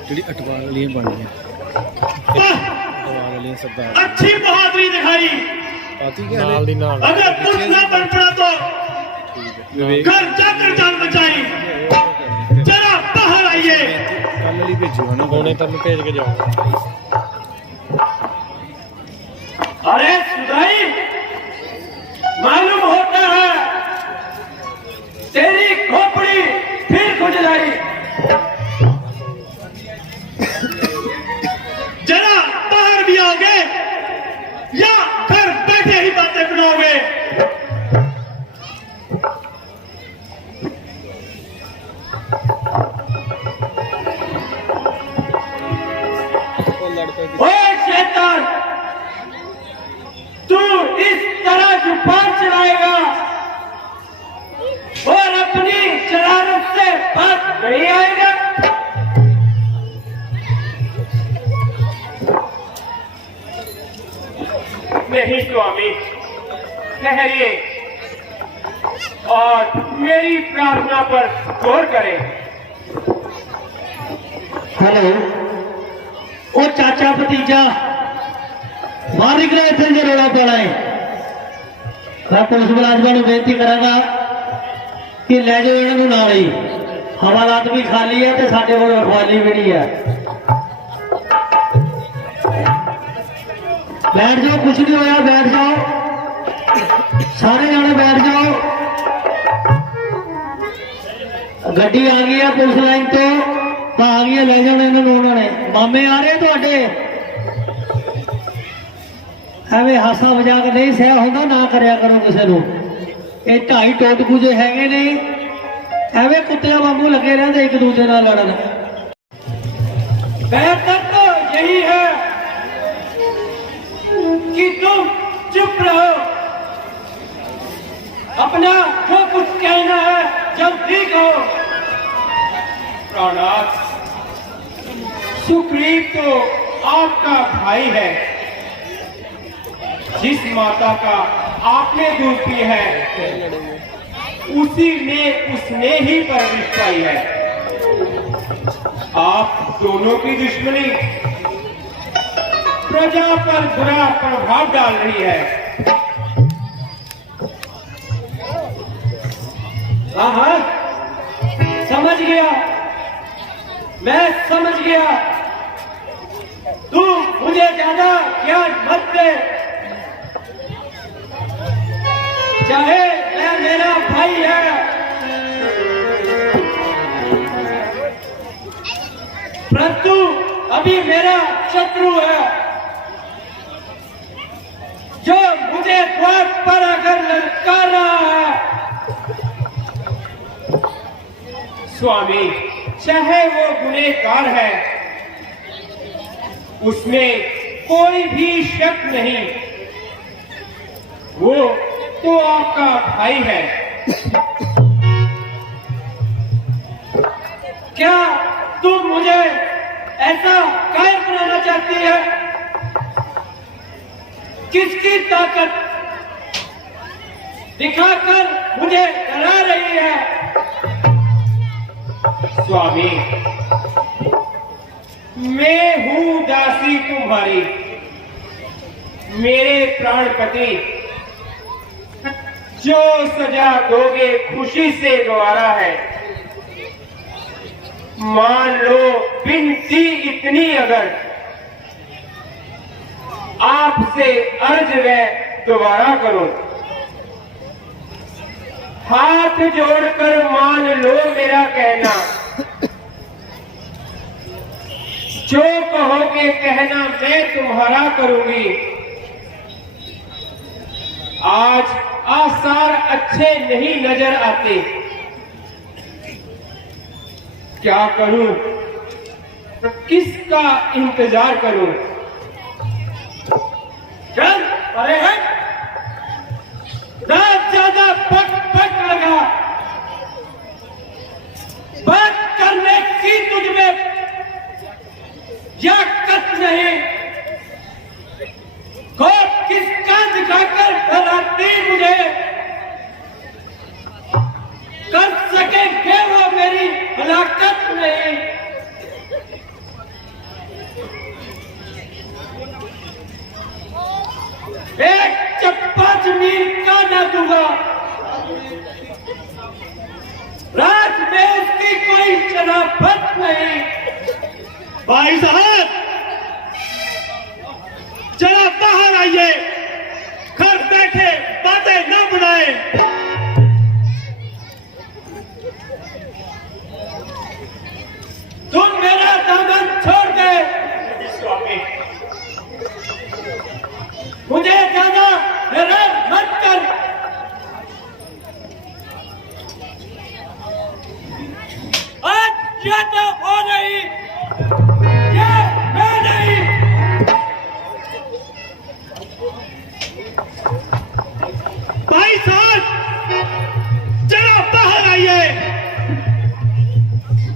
ਜਿਹੜੀ ਅਟਵਾਲ ਵਾਲੀਆਂ ਬਣ ਗਈਆਂ ਅਟਵਾਲ ਵਾਲੀਆਂ ਸਰਦਾਰ अच्छी बहादुरी दिखाई। ਆਤੀ ਕਿ ਨਾਲ ਦੀ ਨਾਲ अगर कुछ न बन पड़ा तो विवेक घर जाकर जान बचाई। जरा बाहर आइए। ਕੱਲ ਵਾਲੀ ਭੇਜੋ ਹਨਾ ਹੁਣੇ ਤੁਹਾਨੂੰ ਭੇਜ ਕੇ ਜਾਓ अरे सुधाई, मालूम होता है तेरी खोपड़ी फिर खुजलाई। जरा बाहर भी आओगे या घर बैठे ही बातें बनाओगे? ओ शैतान, ठहरिए और मेरी प्रार्थना पर गौर करें। हेलो ओ चाचा भतीजा बाहर निकले इतने जो रौला पाना है। मैं पुलिस मुलाजमान को बेनती करांगा कि ले जाओ इन्होंने नाल ही। हवालात भी खाली है तो साडे कोल रखवाली भी नहीं है। बैठ जाओ, कुछ नहीं होया, बैठ जाओ, सारे जाने बैठ जाओ। गड्डी आ गई है पुलिस लाइन तो आ गई है, ले जाने इन्होंने। उन्होंने मामे आ रहे ਤੁਹਾਡੇ ਐਵੇਂ ਹਾਸਾ ਮਜ਼ਾਕ ਨਹੀਂ ਸਹਿ ਹੁੰਦਾ, ਨਾ ਕਰਿਆ ਕਰੋ ਕਿਸੇ ਨੂੰ। ਇਹ ਢਾਈ ਟੋਟਕੂ ਜੇ ਹੈਗੇ ਨੇ ਐਵੇਂ ਕੁੱਤਿਆਂ ਵਾਂਗੂ ਲੱਗੇ ਰਹਿੰਦੇ ਇੱਕ ਦੂਜੇ ਨਾਲ ਲੜਨ। बेहतर तो यही है कि तुम चुप रहो, अपना जो कुछ कहना है जल्दी कहो। प्राणात, सुग्रीव तो आपका भाई है, जिस माता का आपने दूध पी है उसी ने उसने ही परवरिश पाई है। आप दोनों की दुश्मनी प्रजा पर बुरा प्रभाव डाल रही है। हाँ, समझ गया, मैं समझ गया। तू मुझे ज्यादा ज्ञान मत दे, चाहे मैं मेरा भाई है, परंतु अभी मेरा शत्रु है, जो मुझे द्वार पर आकर ललकार रहा है। स्वामी, चाहे वो गुनहगार है, उसमें कोई भी शक नहीं, वो तो आपका भाई है। क्या तुम मुझे ऐसा कायर बनाना चाहती है? किसकी ताकत दिखाकर मुझे डरा रही है? स्वामी, मैं हूं दासी तुम्हारी, मेरे प्राणपति। जो सजा दोगे खुशी से गवारा है। मान लो बिनती इतनी अगर आपसे अर्ज मैं दोबारा करूं, हाथ जोड़कर मान लो मेरा कहना, जो कहोगे कहना मैं तुम्हारा करूंगी। आज आसार अच्छे नहीं नजर आते, क्या करूं, किसका इंतजार करूं? चल अरे है ना, ज्यादा पट पट लगा, बात करने की तुझमें या कत नहीं। खोप किसका दिखाकर डराती मुझे, कर सकेंगे वो मेरी हलाकत नहीं। एक चप्पा जमीन का न दूंगा, रात में उसकी कोई शराफत नहीं। भाई साहब जरा बाहर आइए, घर बैठे बातें न बनाए। तुम मेरा दामन छोड़ दे, स्वामी, मुझे ज्यादा हैरान मत कर। आज ज्यादा हो रही, ये मैं नहीं। भाई साहब जरा बाहर आइए,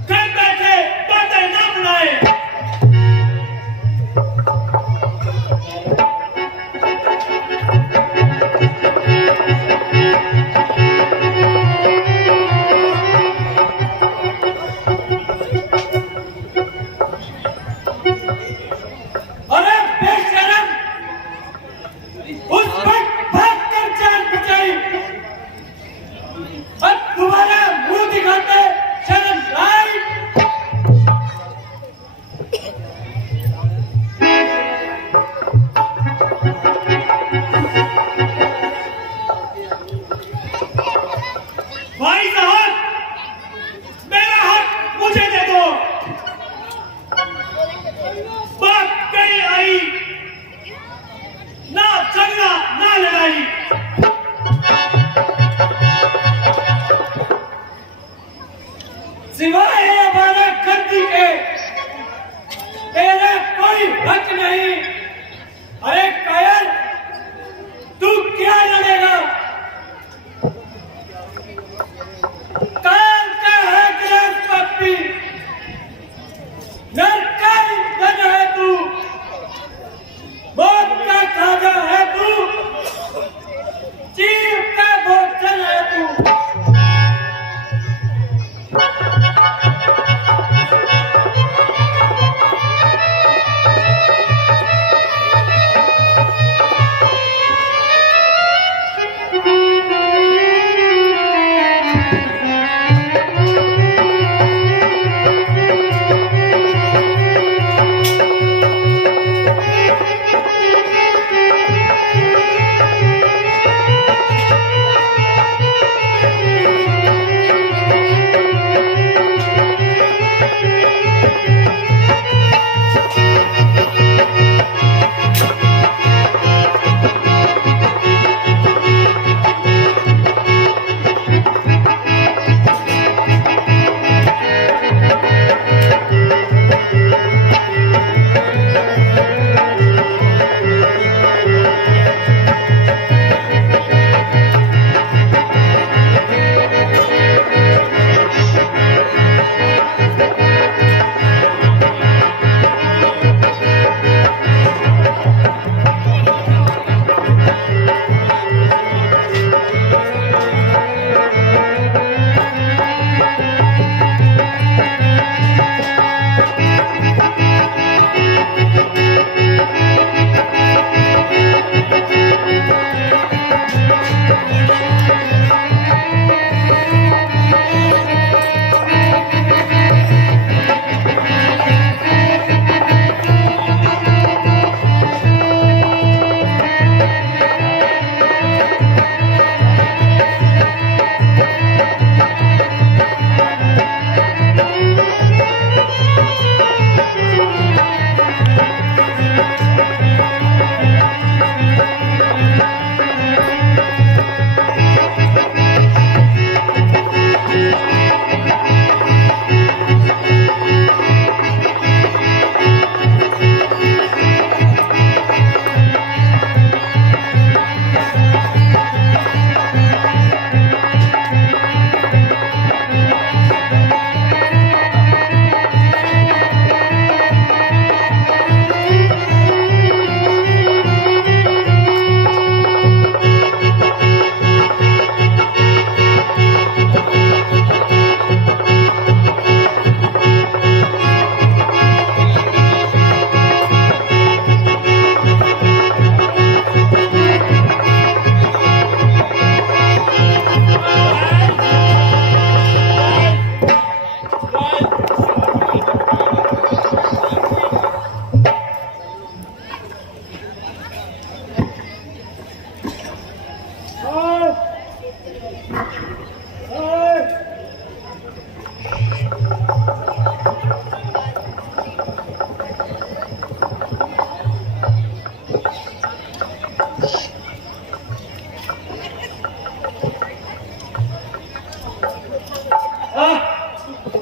घर बैठे बातें न बनाए।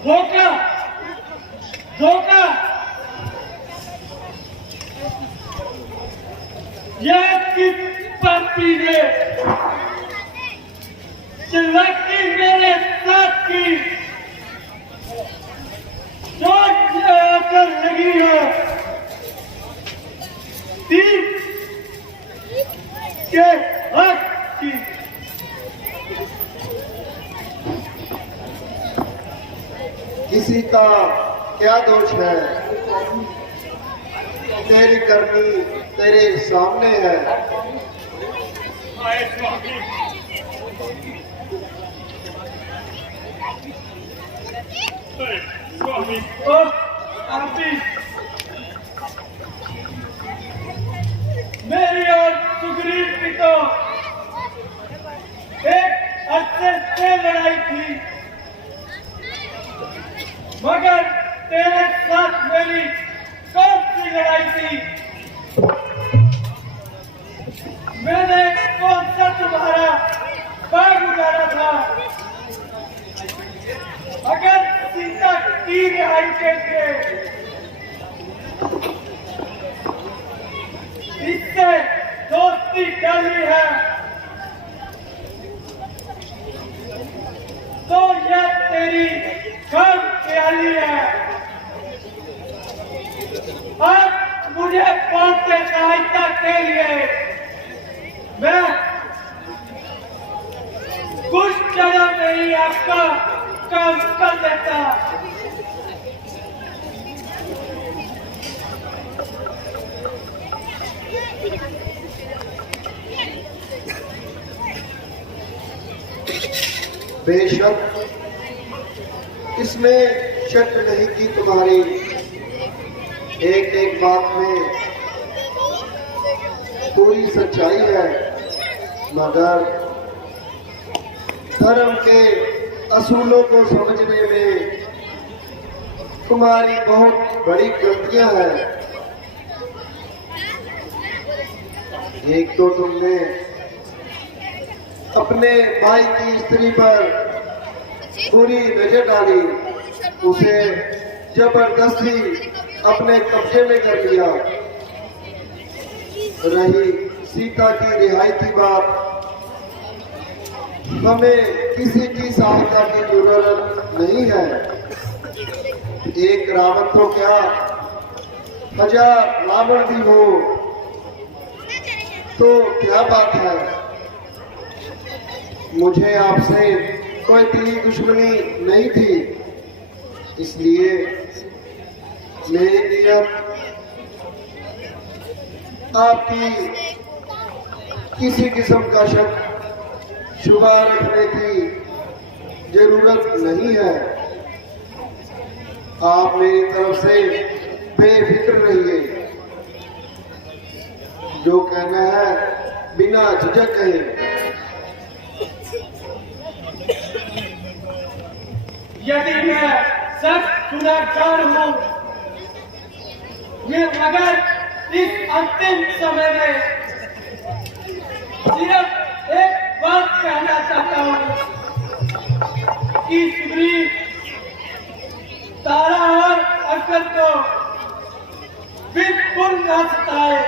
धोखा धोखा यह किस पार्टी ने लड़की मेरे साथ की सोच आकर लगी है तीन के हक की किसी का क्या दोष है? तेरी करनी तेरे सामने है। मेरी और सुग्रीव की तो एक अच्छे से लड़ाई थी, मगर तेरे साथ मेरी कौन सी लड़ाई थी? मैंने कौन सा तुम्हारा बाग उजाड़ा था? अगर सीता की रिहाई के लिए इससे दोस्ती डाली है तो यह तेरी काम प्याली है। अब मुझे पहुंचे सहायता के लिए मैं कुछ जगह में ही आपका काम कर देता। बेशक इसमें शक नहीं कि तुम्हारी एक एक बात में पूरी सच्चाई है, मगर धर्म के असूलों को समझने में तुम्हारी बहुत बड़ी गलतियां हैं। एक तो तुमने अपने भाई की स्त्री पर बुरी नजर डाली, उसे जबरदस्ती अपने कब्जे में कर लिया। रही सीता की रिहाई की बात, हमें किसी की सहायता की जरूरत नहीं है। एक रावण तो क्या 1000 रावण भी हो तो क्या बात है। मुझे आपसे कोई दिली दुश्मनी नहीं थी, इसलिए मेरी नियत आपकी किसी किस्म का शक शुबा रखने की जरूरत नहीं है। आप मेरी तरफ से बेफिक्र रहिए, जो कहना है बिना झिझक कहें। यदि मैं सख्त गुनहगार हूँ, मगर इस अंतिम समय में सिर्फ एक बात कहना चाहता हूँ कि सुग्रीव तारा और अंकल को बिल्कुल न सताए,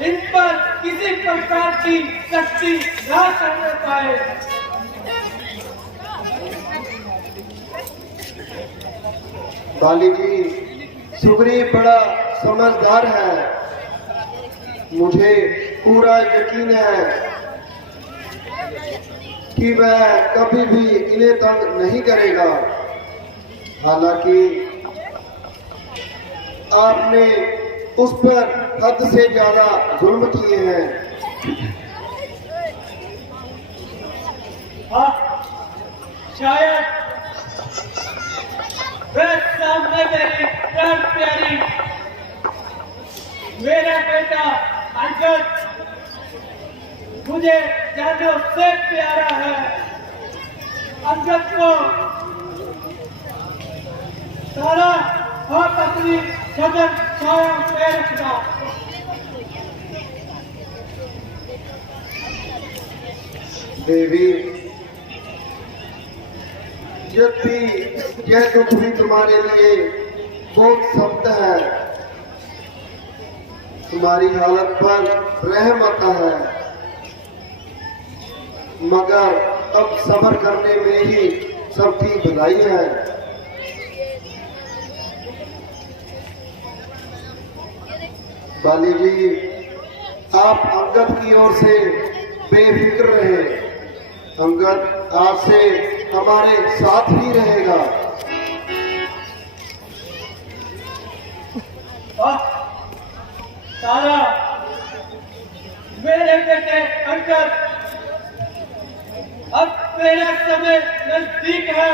इन पर किसी प्रकार की सख्ती न करने पाए। बाली जी, सुग्रीव बड़ा समझदार है, मुझे पूरा यकीन है कि वह कभी भी इन्हें तंग नहीं करेगा। हालांकि आपने उस पर हद से ज्यादा जुल्म किए हैं। शायद वह सामने मेरी प्राण प्यारी मेरा बेटा अंगद मुझे जानो से प्यारा है। अंगद को तारा और अपनी सदन छाया में रखना। देवी, जब भी यह दुख भी तुम्हारे लिए बहुत सख्त है, तुम्हारी हालत पर रहम आता है, मगर अब सब्र करने में ही सबकी भलाई है। बाली जी, आप अंगद की ओर से बेफिक्र रहे। अंगद आज से हमारे साथ ही रहेगा। तारा, मेरे बेटे अंगद, अब मेरा समय नजदीक है।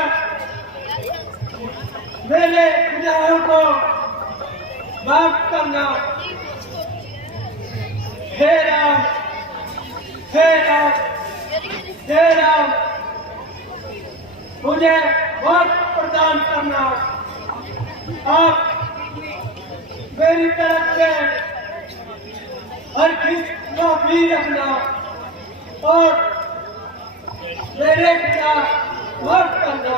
मेरे गुनाहों को माफ करना। हे राम, हे राम, हे राम, मुझे वक्त प्रदान करना। आप मेरी तरफ से हर किसी भी रखना और मेरे खिलाफ माफ करना।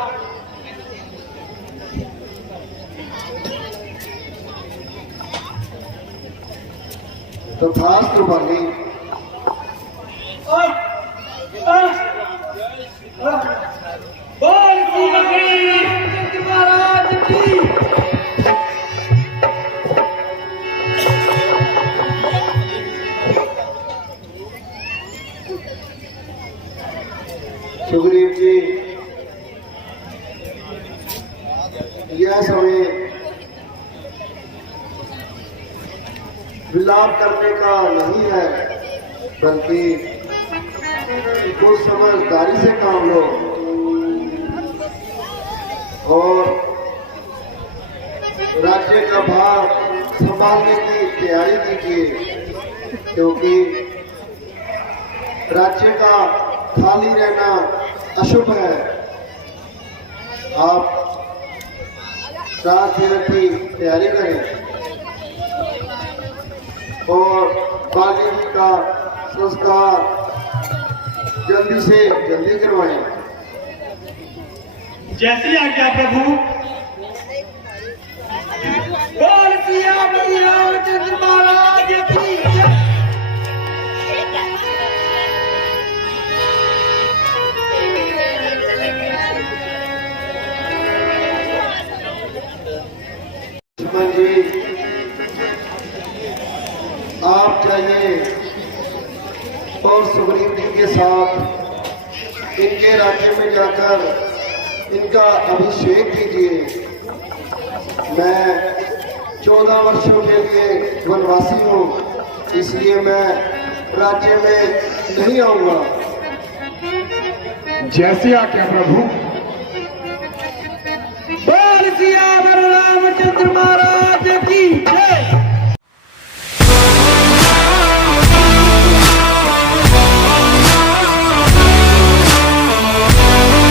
तो खास तो बाली, बोल श्री महाराज की। सुग्रीव जी, यह समय विलाप करने का नहीं है, बल्कि कुछ समझदारी से काम लो और राज्य का भार संभालने की तैयारी कीजिए, क्योंकि राज्य का खाली रहना अशुभ है। आप राज्य की तैयारी करें और बाली जी का संस्कार जल्दी से जल्दी करवाएं। जैसी आज्ञा प्रभु। बोल सियावर रामचंद्र महाराज की जय। लक्ष्मण जी, आप जाइए और सुग्रीव जी के साथ इनके राज्य में जाकर इनका अभिषेक कीजिए। मैं 14 वर्षों के लिए वनवासी हूँ, इसलिए मैं राज्य में नहीं आऊंगा। जैसे आज्ञा प्रभु। बोल सियावर रामचंद्र महाराज की जय।